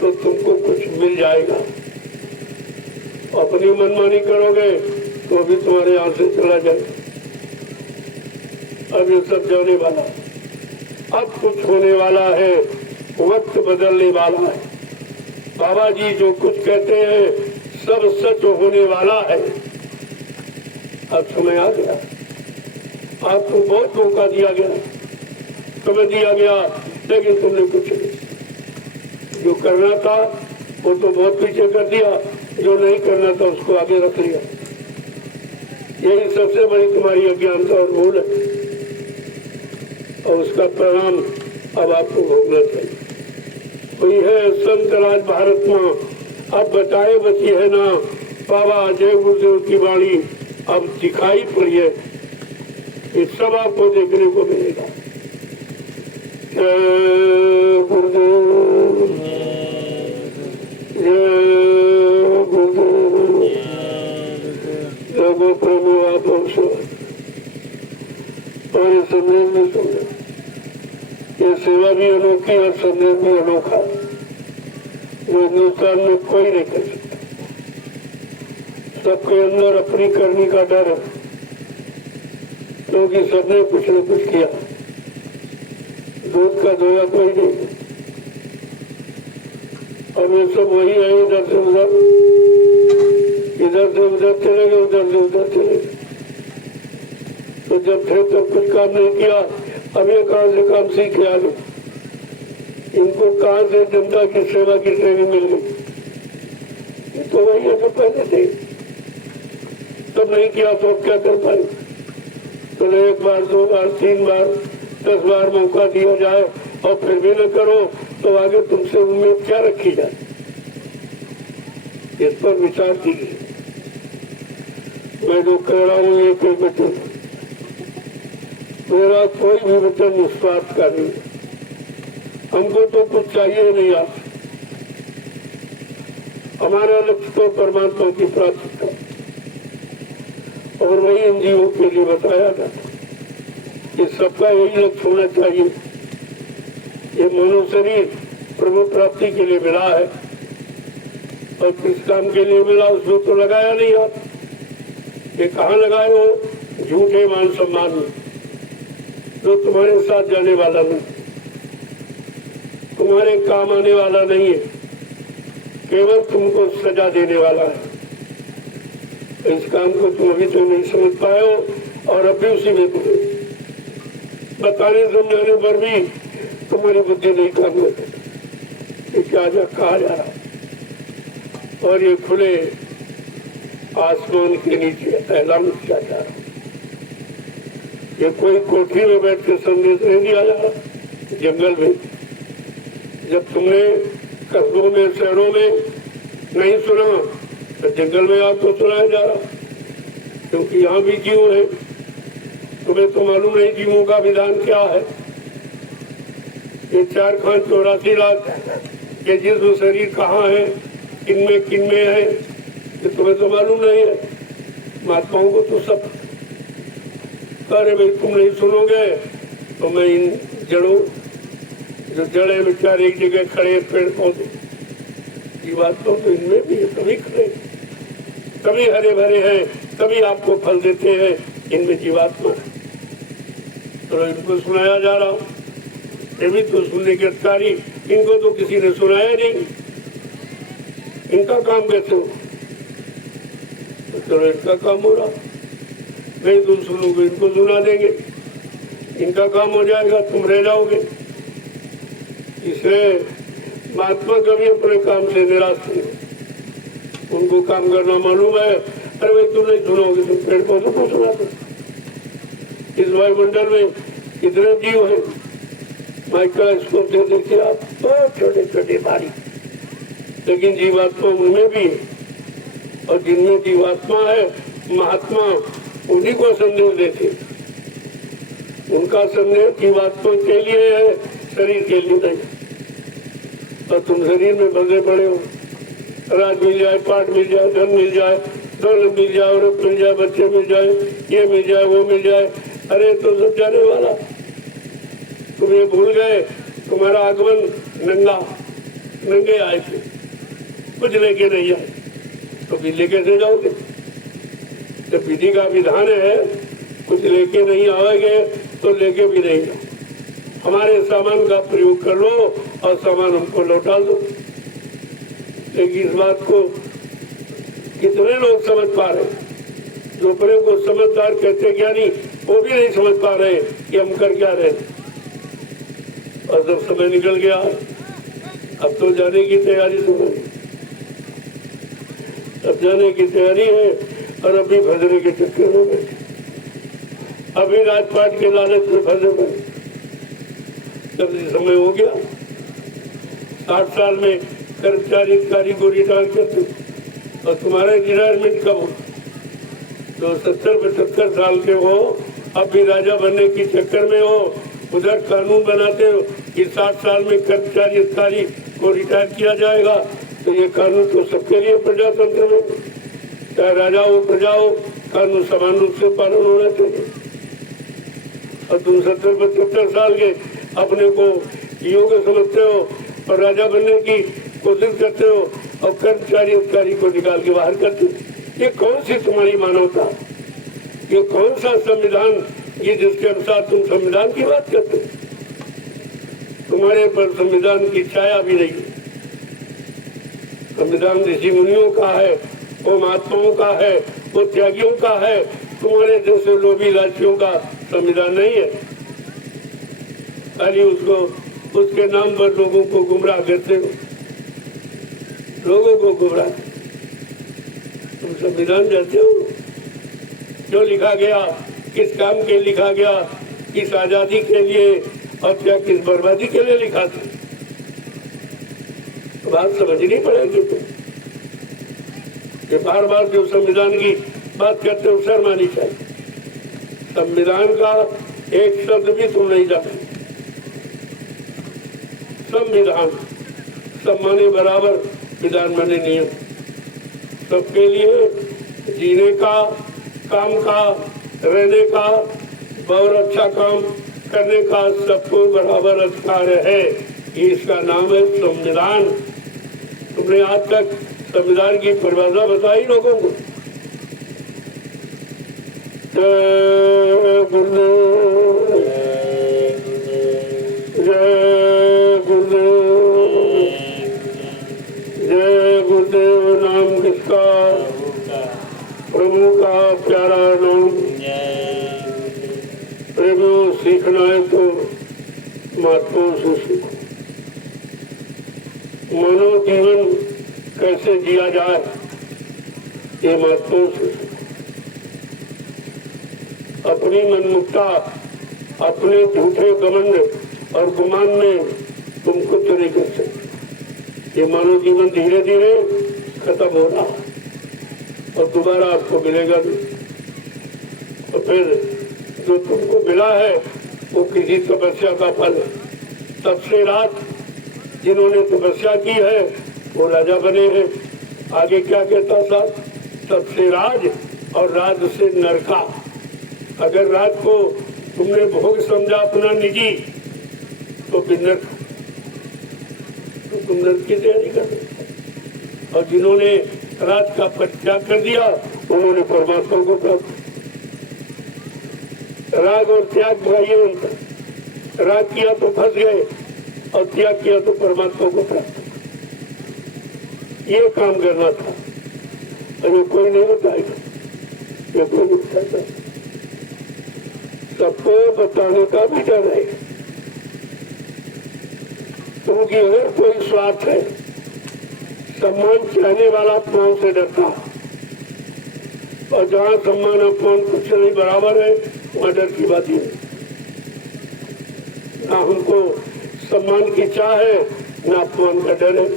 तो तुमको कुछ मिल जाएगा। अपनी मनमानी करोगे तो अभी तुम्हारे यहाँ से चला जाएगा। अब ये सब जाने वाला, अब कुछ होने वाला है, वक्त बदलने वाला है। बाबा जी जो कुछ कहते हैं सब सच होने वाला है। अब समय आ गया, आपको बहुत मौका दिया गया, समय दिया गया, लेकिन तुमने कुछ नहीं। जो करना था वो तो बहुत पीछे कर दिया, जो नहीं करना था उसको आगे रख लिया। यही सबसे बड़ी तुम्हारी अज्ञानता और भूल है, और उसका परिणाम अब आपको भोगना चाहिए। वही है संत राज भारत में अब बताए बची है ना, बाबा जय गुरुदेव की वाणी अब दिखाई पड़ी है, ये सब आपको देखने को मिलेगा। जय गुरुदेव, जय गुरुदेव, जगो प्रेमी आप और ये संदेश भी सुनो, ये सेवा भी अनोखी और संदेश भी अनोखा, जो हिंदुस्तान में कोई नहीं कर सकता। सबके अंदर अपनी करनी का डर है, क्योंकि सबने कुछ न कुछ किया, दूध का धोया कोई नहीं। अब ये सब वही है, इधर से उधर, इधर से उधर चले गए, उधर से उधर चले गए। तो जब थे तब कुछ काम नहीं किया, अब ये कहां से काम सीखे आ गए? इनको कहां से जनता की सेवा की ट्रेनिंग मिल गई? ये तो वही है जो पहले थे, तब नहीं किया तो अब क्या कर पाए? तो एक बार, दो बार, तीन बार, 10 बार मौका दिया जाए और फिर भी न करो तो आगे तुमसे उम्मीद क्या रखी जाए? इस पर विचार कीजिए। मैं जो कह रहा हूँ ये कोई वचन, मेरा कोई भी वचन निस्वार्थ का नहीं। हमको तो कुछ चाहिए नहीं आप, हमारा लक्ष्य तो परमात्मा की प्राप्ति का, और वही इन जीवों के लिए बताया था कि सबका यही लक्ष्य होना चाहिए। ये मनो शरीर प्रभु प्राप्ति के लिए मिला है, और किस काम के लिए मिला उसमें तो लगाया नहीं आप। ये कहाँ लगाए हो? झूठे मान सम्मान में, जो तुम्हारे साथ जाने वाला नहीं, तुम्हारे काम आने वाला नहीं है, केवल तुमको सजा देने वाला है। इस काम को तुम अभी तो नहीं समझ पाए हो, और अभी उसी में बताने समझाने पर भी तुम्हारी बुद्धि नहीं काम करती। क्या कहा जा रहा, और ये खुले आसमान के नीचे ऐलान किया जा रहा। ये कोई कोठरी में बैठ के संदेश नहीं दिया जा रहा, जंगल में। जब तुमने कस्बों में, शहरों में नहीं सुना, तो जंगल में आपको सुनाया जा रहा, क्योंकि यहाँ भी जीव है। तुम्हें तो मालूम नहीं जीवों का विधान क्या है। ये 4,84 लाख ये जिस्म शरीर कहाँ है, किनमें है, ये तुम्हें तो मालूम नहीं है। महात्माओं को तो सब, अरे भाई तुम नहीं सुनोगे तो मैं इन जड़ों, जो जड़े विचार एक जगह खड़े पेड़ पौधे, ये बात तो इनमें भी कभी खड़े, कभी हरे भरे हैं, कभी आपको फल देते हैं, इनमें जीवात्मा है। तो इनको सुनाया जा रहा, ये भी तो सुनने की अधिकारी, इनको तो किसी ने सुनाया नहीं। इनका काम कैसे हो? तो इनका काम हो रहा, नहीं तुम सुनोगे इनको सुना देंगे, इनका काम हो जाएगा, तुम रह जाओगे। इसलिए महात्मा कभी अपने काम से निराश नहीं, उनको काम करना मालूम है, अरे भाई तुम नहीं सुनोगे तुम पेड़ पौधों को सुना दो। इस वायुमंडल में कितने जीव है, माइक्रोस्कोप से देखिए आप, बहुत छोटे छोटे बारीक, लेकिन जीवात्मा उनमें भी है। और जिनमें जीवात्मा है, महात्मा उन्हीं को संदेश देते। उनका संदेश जीवात्मा के लिए है, शरीर के लिए नहीं। और तुम शरीर में बंधे पड़े हो, राज मिल जाए, पाठ मिल जाए, धन मिल जाए, दौलत मिल जाए, औरत मिल जाए, बच्चे मिल जाए, ये मिल जाए, वो मिल जाए, अरे तो सब जाने वाला। तुम ये भूल गए तुम्हारा आगमन नंगे आए थे, कुछ लेके नहीं आए, तो विधि कैसे जाओगे? जब विधि का विधान है कुछ लेके नहीं आओगे तो लेके भी नहीं जाओ। हमारे सामान का प्रयोग कर लो और सामान हमको लौटा दो। लेकिन इस बात को कितने लोग समझ पा रहे? जो अपने को समझदार कहते ज्ञानी, वो भी नहीं समझ पा रहे कि हम कर क्या रहे। और जब समय निकल गया, अब तो जाने की तैयारी तुम्हारी, अब जाने की तैयारी है और अभी भजने के चक्कर में बैठे, अभी राजपाट के लालच में फंसे हुए। जब समय हो गया, 60 साल में कर्मचारी अधिकारी को रिटायर करते, और तुम्हारा रिटायरमेंट कब हो? तो 70-75 साल के हो, अब भी राजा बनने के चक्कर में हो, उधर कानून बनाते हो कि 60 साल में कर्मचारी अधिकारी को रिटायर किया जाएगा। तो ये कानून तो सबके लिए प्रजातंत्र में, चाहे राजा हो प्रजा हो, कानून समान रूप से पालन होना चाहिए। और तुम 70-75 साल के अपने को योग्य समझते हो और राजा बनने की कोशिश करते हो, और कर्मचारी अधिकारी को निकाल के बाहर करते हो। ये कौन सी तुम्हारी मानवता? ये कौन सा संविधान ये जिसके अनुसार तुम संविधान की बात करते हो? तुम्हारे पर संविधान की छाया भी नहीं। संविधान ऋषि मुनियों का है, वो महात्माओं का है, वो त्यागियों का है। तुम्हारे जैसे लोभी लालचियों का संविधान नहीं है। खाली उसको उसके नाम पर लोगों को गुमराह करते हो, लोगों को गुमराह। तुम संविधान जानते हो जो लिखा गया, किस काम के लिखा गया, किस आजादी के लिए और क्या किस बर्बादी के लिए लिखा था? तो बात समझनी पड़ेगी तुम। ये बार बार जो संविधान की बात करते हो, शर्म आनी चाहिए। संविधान का एक शब्द भी तुम नहीं जानते। संविधान सब माने बराबर, विधान माने नियम। सबके लिए जीने का, काम का, रहने का और अच्छा काम करने का सबको बराबर अधिकार है। इसका नाम है संविधान। तुमने आज तक संविधान की परिभाषा बताई लोगों को? जय गुरुदेव, जय गुरुदेव, जय गुरुदेव। नाम किसका? प्रभु का प्यारा नाम। प्रेम सीखना है तो महात्माओं से सीखो। मानव जीवन कैसे जिया जाए, ये महात्माओं से सीखो। अपनी मनमुक्ता, अपने झूठे घमंड और गुमान में तुम कुछ नहीं कर सकते। ये मानव जीवन धीरे धीरे खत्म हो रहा है और दोबारा आपको मिलेगा भी। और फिर जो तुमको मिला है वो किसी तपस्या का फल है। सबसे रात जिन्होंने तपस्या की है वो राजा बने हैं। आगे क्या कहता था? सबसे राज और राज से नरका। अगर राज को तुमने भोग समझा अपना निजी, तो फिर नरक, तो तुम नरक की तैयारी कर रहे। और जिन्होंने राज का परित्याग कर दिया उन्होंने परमात्मा को प्राप्त। राग और त्याग भाई उनका। राग किया तो फंस गए और त्याग किया तो परमात्मा को प्राप्त। ये काम करना था और ये कोई नहीं बताएगा, ये कोई नहीं बताता। सबको बताने का भी डर है, क्योंकि अगर कोई स्वार्थ है, सम्मान चाहने वाला अपमान से डरता, और जहाँ सम्मान अपमान कुछ नहीं बराबर है, वहाँ डर की बात ही नहीं। ना हमको सम्मान की चाह है, ना अपमान का डर है।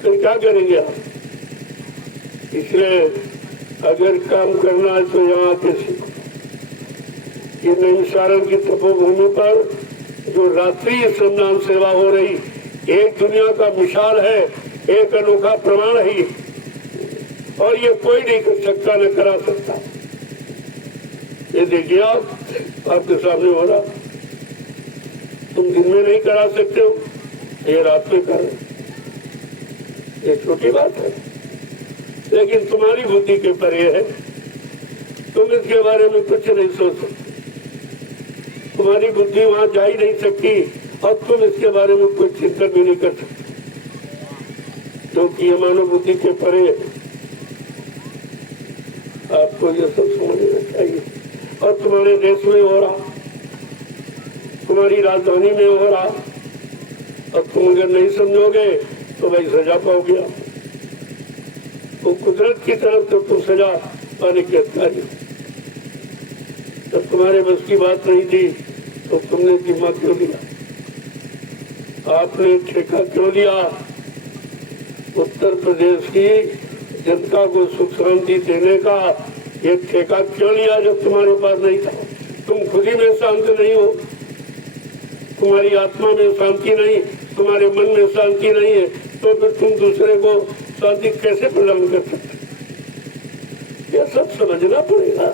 फिर क्या करेंगे आप? इसलिए अगर काम करना है तो यहाँ आके सीखो। ये नैमिषारण्य की तपोभूमि पर जो रात्रि श्रमदान सेवा हो रही, एक दुनिया का मिसाल है, एक अनोखा प्रमाण है ये। और ये कोई नहीं कर सकता, न करा सकता। ये देखिए आप, आपके सामने हो रहा। तुम दिन में नहीं करा सकते हो, ये रात में कर, ये छोटी बात है, लेकिन तुम्हारी बुद्धि के परे है। तुम इसके बारे में कुछ नहीं सोच सकते, तुम्हारी बुद्धि वहां जा ही नहीं सकती, और तुम इसके बारे में कोई चिंतन भी नहीं कर सकते, क्योंकि ये मानव बुद्धि के परे है। आपको ये सब समझना चाहिए। और तुम्हारे देश में हो रहा, तुम्हारी राजधानी में हो रहा, और तुम अगर नहीं समझोगे तो भाई सजा पाओगे आप। तो कुदरत की तरफ से तुम सजा पाने के अधिकारी। जब तुम्हारे बस की बात नहीं थी तो तुमने जिम्मा क्यों लिया? आपने ठेका क्यों लिया? उत्तर प्रदेश की जनता को सुख शांति देने का ये ठेका क्यों लिया जब तुम्हारे पास नहीं था? तुम खुद ही में शांत नहीं हो, तुम्हारी आत्मा में शांति नहीं, तुम्हारे मन में शांति नहीं है, तो फिर तुम दूसरे को शांति कैसे प्रदान कर सकते? ये सब समझना पड़ेगा।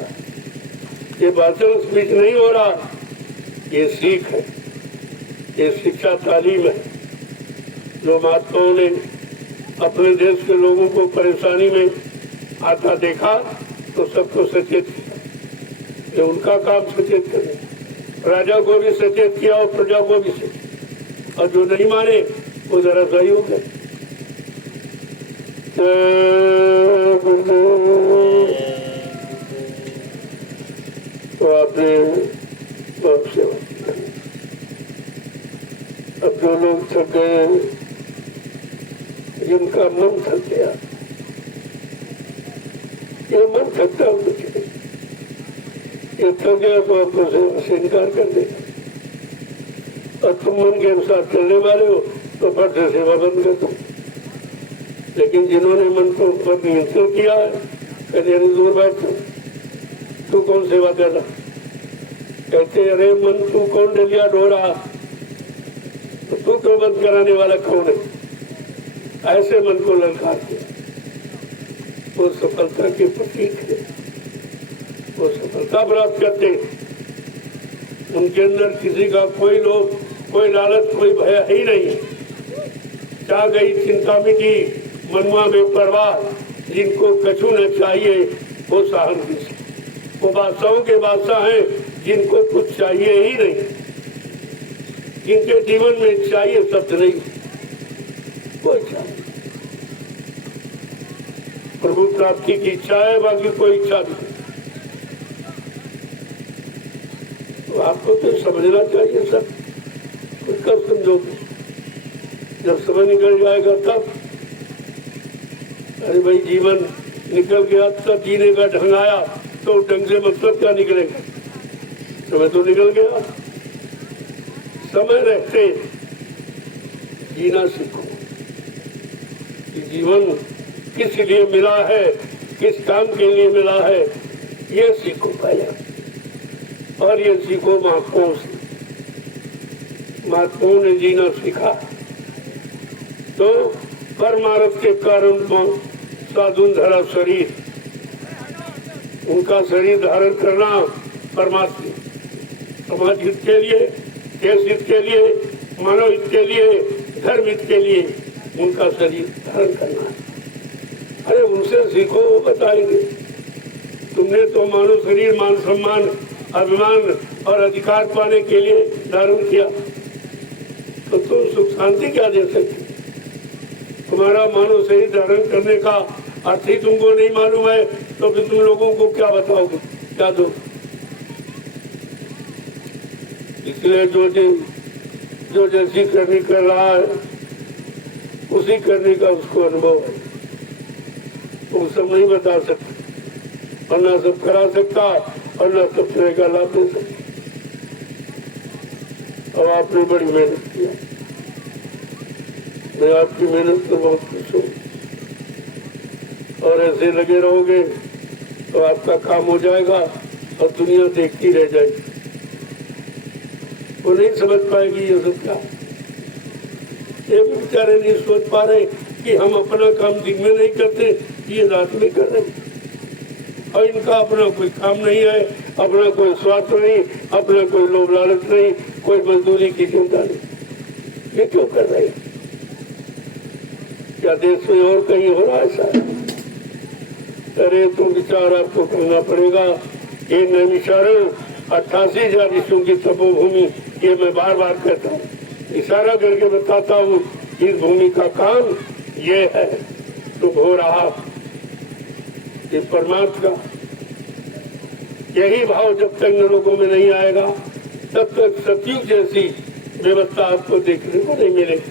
ये भाषण स्पीच नहीं हो रहा, ये सीख है, ये शिक्षा तालीम है। जो महात्माओं ने अपने देश के लोगों को परेशानी में आता देखा तो सबको सचेत किया। ये उनका काम सचेत करना, राजा को भी सचेत किया और प्रजा को भी सचेत। और जो नहीं माने वो जरा सही हो गए। तो आपने बहुत सेवा की। अब जो लोग थक गए, जिनका मन थक गया, ये मन थकता है कुछ नहीं, ये थक गया तो आपको सेवा से इनकार कर देगा। और तुम मन के अनुसार चलने वाले हो तो फट से सेवा बंद कर दो। लेकिन जिन्होंने मन को ऊपर नियंत्रण किया है, कहते दूर बैठ, तू कौन सेवा कर रहा? कहते अरे मन तू कौन डलिया ढो रहा, तो तू क्यों बंद कराने वाला कौन है? ऐसे मन को ललकार दिया। वो सफलता के प्रतीक है, वो सफलता प्राप्त करते। उनके अंदर किसी का कोई लोभ, कोई लालच, कोई भय ही नहीं। चाह गई चिंता मिटी, मनुआ में परवाह, जिनको कछु न चाहिए वो सहानुभूति से। वो बादशाहों के बादशाह हैं जिनको कुछ चाहिए ही नहीं, जिनके जीवन में चाहिए शब्द नहीं, वो इच्छा प्रभु प्राप्ति की इच्छा है, बाकी कोई इच्छा नहीं। तो आपको तो समझना चाहिए सब। कब समझोगे? जब समय निकल जाएगा तब। अरे भाई जीवन निकल गया तब जीने का ढंग आया, तो ढंग से मतलब क्या निकलेगा? समय तो निकल गया। समय रहते जीना सीखो कि जीवन किस लिए मिला है, किस काम के लिए मिला है, ये सीखो पहले। और ये सीखो महात्माओं से। महात्माओं ने जीना सीखा तो परमार्थ के कारण साधुन धरा शरीर, उनका शरीर धारण करना परमात्मा समाज हित के लिए, देश हित के लिए, मानव हित के लिए, धर्म हित के लिए उनका शरीर धारण करना है। अरे उनसे सीखो, वो बताएंगे। तुमने तो मानव शरीर मान सम्मान, अभिमान और अधिकार पाने के लिए धारण किया, तो तुम सुख शांति क्या दे सकते? तुम्हारा मानव शरीर धारण करने का अर्थ ही तुमको नहीं मालूम है, तो फिर तुम लोगों को क्या बताओगे, क्या दो? इसलिए जो जैसी करनी कर रहा है उसी करने का उसको अनुभव है। वो सब नहीं बता सकता और ना सब करा सकता और ना सब तरह का लाभ दे सकता। अब आपने बड़ी मेहनत किया, मैं आपकी मेहनत से बहुत खुश हूँ और ऐसे लगे रहोगे तो आपका काम हो जाएगा और दुनिया देखती रह जाएगी। वो नहीं समझ पाएगी ये सब क्या। ये भी बेचारे नहीं सोच पा रहे कि हम अपना काम दिन में नहीं करते, ये रात में कर रहे और इनका अपना कोई काम नहीं है, अपना कोई स्वार्थ नहीं, अपना कोई लोभ लालच नहीं, कोई मजदूरी की चिंता नहीं। ये क्यों कर रहे हैं? क्या देश में और कहीं हो रहा है ऐसा? अरे तो विचार आपको करना पड़ेगा। ये नैमिषारण्य 88,000 ऋषियों की तपोभूमि, ये मैं बार बार कहता हूँ, इशारा करके बताता हूँ। इस भूमि का काम ये है तो हो रहा ये परमात्मा का। यही भाव जब तक लोगों में नहीं आएगा तब तक सतयुग जैसी व्यवस्था आपको देखने को नहीं मिलेगी।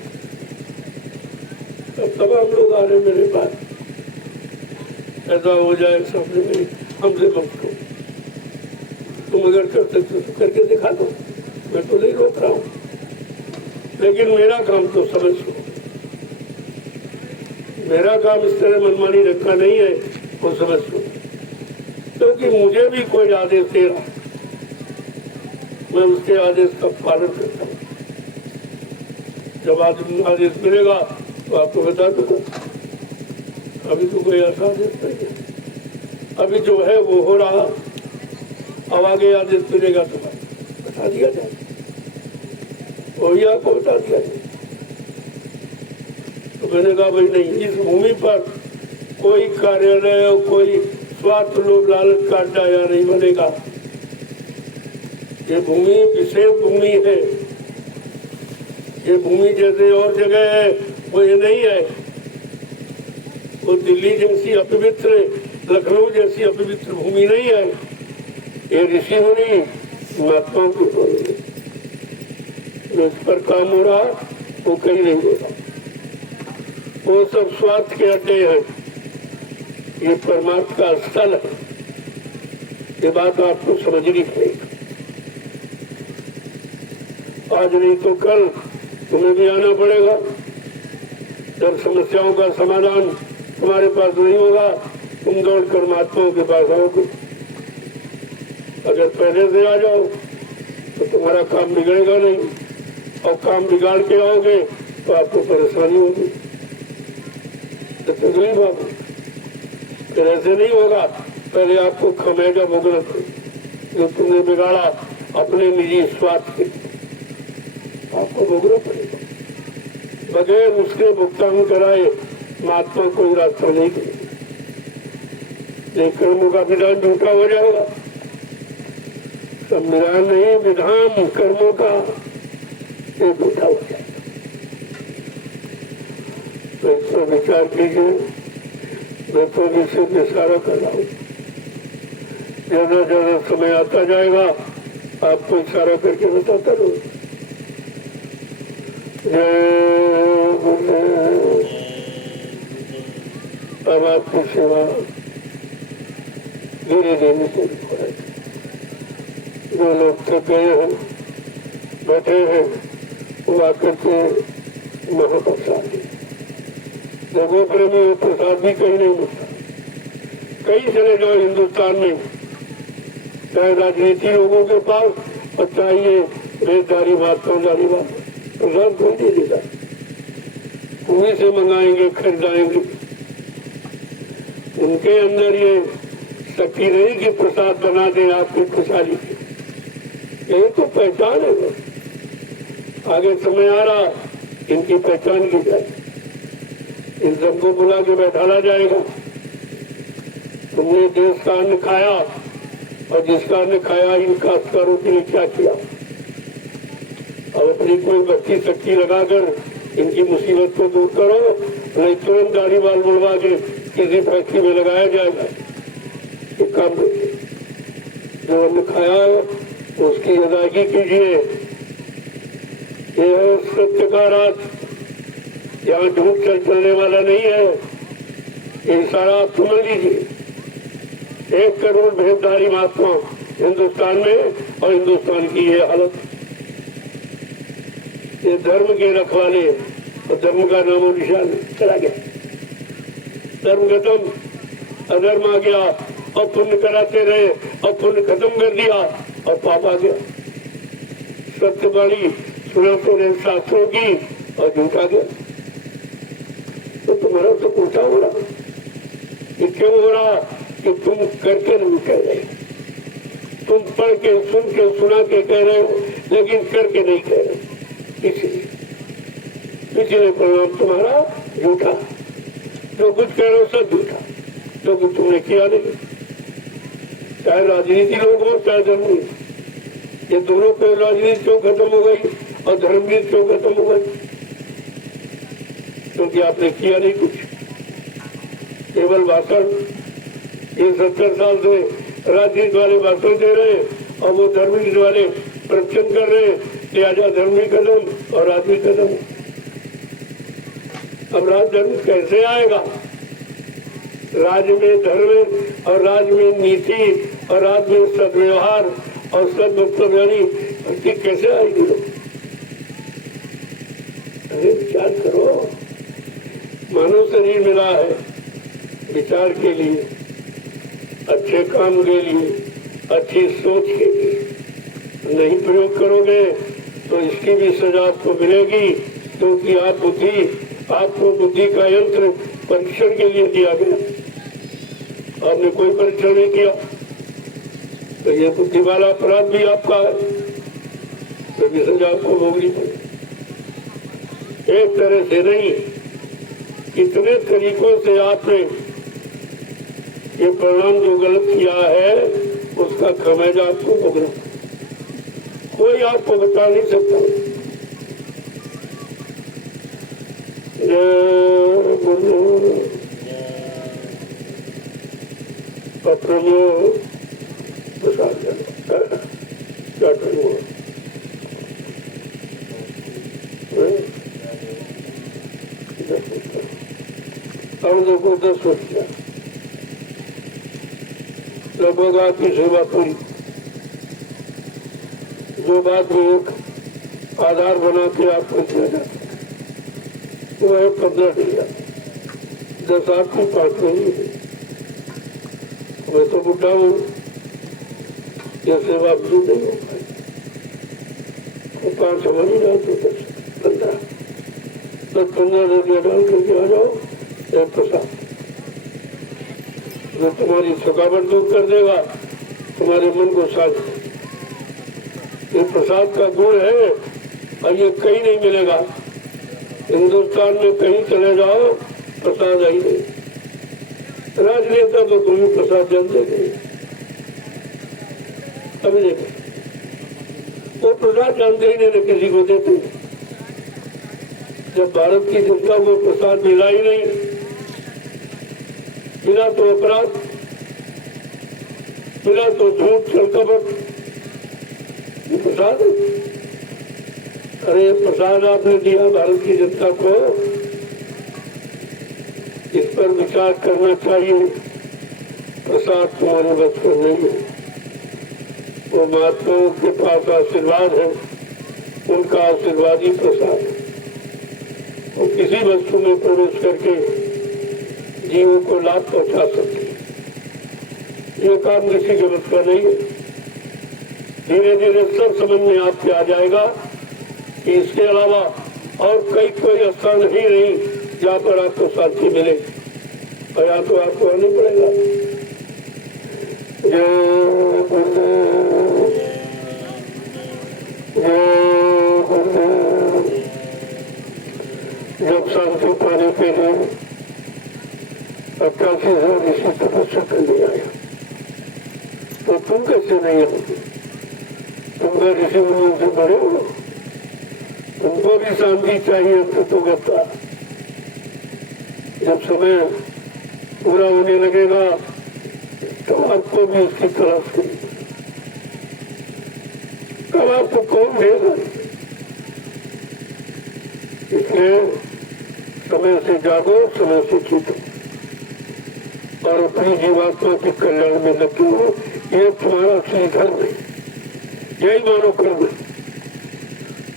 अब तमाम लोग आ रहे मेरे पास, ऐसा हो जाए सामने में हमसे मत करो, तुम अगर कर सकते तो करके दिखा दो, मैं तो नहीं रोक रहा हूँ, लेकिन मेरा काम तो समझ लो। मेरा काम इस तरह मनमानी रखना नहीं है, वो समझ लो। क्योंकि मुझे भी कोई आदेश दे रहा, मैं उसके आदेश का पालन करता हूँ। जब आदेश मिलेगा तो आपको बता दूंगा। अभी तो कोई ऐसा आदेश नहीं है, अभी जो है वो हो रहा। अब आगे आदेश मिलेगा तो बता दिया जाए, वही आपको बता दिया जाए। तो मैंने कहा भाई नहीं, इस भूमि पर कोई कार्यालय और कोई स्वार्थ लोभ लालच का अड्डा या नहीं बनेगा। ये भूमि विशेष भूमि है, ये भूमि जैसे और जगह है वो ये नहीं है। वो दिल्ली जैसी अपवित्र, लखनऊ जैसी अपवित्र भूमि नहीं है। ये ऋषि मुनि महात्माओं की भूमि है। जो इस पर काम हो रहा वो कहीं नहीं होगा, वो सब स्वार्थ के अड्डे हैं। ये परमात्मा का स्थल है, ये बात आपको समझनी पड़ेगी। आज नहीं तो कल तुम्हें भी आना पड़ेगा। जब समस्याओं का समाधान तुम्हारे पास नहीं होगा, तुम दौड़कर महात्माओं के पास आओगे। अगर पहले से आ जाओ तो तुम्हारा काम बिगड़ेगा नहीं, और काम बिगाड़ के आओगे तो आपको परेशानी होगी, तो तकलीफ होगी। फिर ऐसे नहीं होगा, पहले आपको खमेगा भुगतना जो तुमने बिगाड़ा अपने निजी स्वार्थ से, आपको भुगतना पड़ेगा। बगैर उसके भुगतान कराए महात्मा कोई रास्ता नहीं करेगा। कर्मों का विधान झूठा हो जाएगा। संविधान नहीं, विधान कर्मों का ये झूठा हो जाएगा। तो इस पर विचार कीजिए। मैं तो विषय में इशारा कर रहा हूँ, ज्यादा ज्यादा समय आता जाएगा आपको इशारा करके बताता रहूँ। अब आपकी सेवा धीरे धीरे पूरी हो रही। जो लोग थक गए हैं, बैठे हैं, वो आकर के महाप्रसाद लोगों प्रेमी प्रसाद भी कहीं नहीं मिलता। कहीं चले जाओ हिंदुस्तान में, चाहे राजनीति लोगों के पास और चाहे ये रेतदारी महात्माधारी बात, प्रसाद कोई नहीं देता। उन्हीं से मंगाएंगे, खरीदाएंगे। उनके अंदर ये शक्ति नहीं कि प्रसाद बना दें आपकी खुशहाली की। यही तो पहचान है। वो आगे समय आ रहा, इनकी पहचान की जाए, इन सबको बुला के बैठाला जाएगा। तुमने देश का अन्न खाया और जिसका अन्न खाया इनका अस्कारों के लिए क्या किया। अब अपनी कोई बच्ची शक्ति लगाकर इनकी मुसीबत को दूर करो, नहीं तुरंत दाढ़ी बाल मुड़वा के किसी फैक्ट्री में लगाया जाएगा। एक काम जो अन्न खाया है उसकी अदायगी कीजिए। यह सत्य का राज, यहाँ झूठ चलने वाला नहीं है। ये सारा आप समझ लीजिए। 1 करोड़ भेदधारी महात्मा हिंदुस्तान में, और हिंदुस्तान की ये हालत। ये धर्म के रखवाले, और धर्म का नामो निशान चला गया। धर्म खत्म, अधर्म आ गया, और पुण्य कराते रहे, और पुण्य खत्म कर दिया, और पाप आ गया। सत्यवाणी सुनाते रहे शास्त्रों की, और झूठा गया। तो तुम्हारा तो उल्टा हो रहा। ये क्यों हो रहा कि तुम करके नहीं कह रहे, तुम पढ़ के सुन के सुना के कह रहे हो, लेकिन करके नहीं कह रहे। इसलिए परिणाम तुम्हारा झूठा। जो कुछ कह रहे हो सब झूठा, जो कुछ तुमने किया नहीं। चाहे राजनीति लोग हो, चाहे धर्म, ये दोनों को राजनीति क्यों खत्म हो गई और धर्मनीति क्यों खत्म हो गई? क्योंकि आपने किया नहीं कुछ, केवल भाषण। ये 70 साल से राजनीति वाले भाषण दे रहे हैं, और वो धर्मनीति वाले प्रवचन कर रहे हैं, लिहाजा धर्म भी खत्म और राज भी खत्म। अब राज धर्म कैसे आएगा? राज्य में धर्म, और राज्य में नीति, और राज्य में सदव्यवहार और सदभक्ति भक्ति कैसे आएगी? अरे विचार करो। मानव शरीर मिला है विचार के लिए, अच्छे काम के लिए, अच्छी सोच के लिए। नहीं प्रयोग करोगे तो इसकी भी सजा आपको मिलेगी, क्योंकि आपको बुद्धि का यंत्र परीक्षण के लिए दिया गया। आपने कोई परीक्षण नहीं किया, तो ये बुद्धि वाला अपराध भी आपका है, तो भी सजा आपको भोगनी पड़ेगी। एक तरह से नहीं, कितने तरीकों से आपने ये परिणाम जो गलत किया है, उसका खमेजा आपको भोगना। कोई आपको बता नहीं सकता। अब देखो 10 वर्ष किया, लगभग आपकी सेवा पूरी। जो बात में एक आधार बना के आपको दिया जाता वो है 15 दिया, 10 आपकी 5 नहीं है। मैं तो बुढ़ा हूँ, यह सेवा भी नहीं हो पाई। 5 समझ ही जाओ तो 10-15 रुपया डाल करके आ जाओ। एक प्रसाद जो तुम्हारी थकावट दूर कर देगा, तुम्हारे मन को शांत। ये प्रसाद का गुण है, और ये कहीं नहीं मिलेगा। हिंदुस्तान में कहीं चले जाओ, प्रसाद आई नहीं। राजनेता तो कोई प्रसाद जानते नहीं। अभी देखो, वो प्रसाद जानते ही नहीं, किसी को देते। जब भारत की जनता को प्रसाद मिला ही नहीं, मिला तो अपराध, मिला तो झूठ छल कपट, ये प्रसाद है। अरे प्रसाद आपने दिया भारत की जनता को, इस पर विचार करना चाहिए। प्रसाद तुम्हारे बस पर नहीं है। वो महात्माओं के पास आशीर्वाद है, उनका आशीर्वाद ही प्रसाद है। वो किसी वस्तु में प्रवेश करके जीवों को लाभ पहुंचा सकते। ये काम किसी के बस का नहीं है। धीरे धीरे सब समझ में आपके आ जाएगा कि इसके अलावा और कोई स्थान ही नहीं जहाँ पर आपको शांति मिले, और यहाँ तो आपको आना पड़ेगा। जब शांति पाने के लिए 88,000 ऋषि तपस्या करने आया, तो तुम कैसे नहीं आओगे? तुम तो ऋषि मुनियों से बड़े हो, तुमको भी शांति चाहिए। तो गत्ता जब समय पूरा होने लगेगा तो आपको भी उसकी तलाश करेगी। तब आपको कौन देगा? इसलिए समय से जागो, समय से जीतो। और अपनी जीवात्मा के कल्याण में लगे हो। ये तुम्हारा असली धर्म है, यही मानो कर्म है।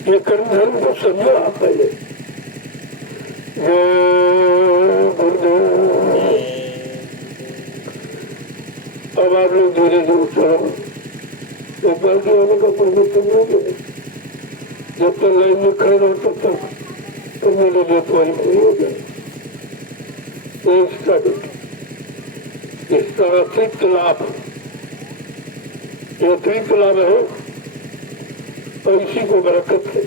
ये कर्म धर्म को समझो आप पहले। जय गुरुदेव। अब आप लोग धीरे धीरे चलो, एक बार की आने का परिवर्तन नहीं है। जब तक लाइन में खड़े रहो तब तक करने लगे तो वही नहीं हो गया। इस तरह अतिरिक्त लाभ, ये अतिरिक्त लाभ है और इसी को बरकत है।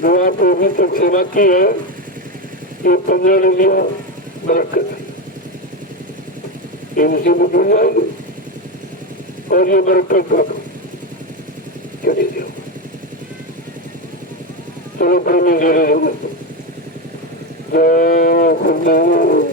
जो आपने अभी तक सेवा की है, ये 15 ने लिया बरकत है, इनसे भी जुड़ जाएगी और ये बरकत का चली जाओ। चलो पर मैं धीरे धीरे जय गुरुदेव।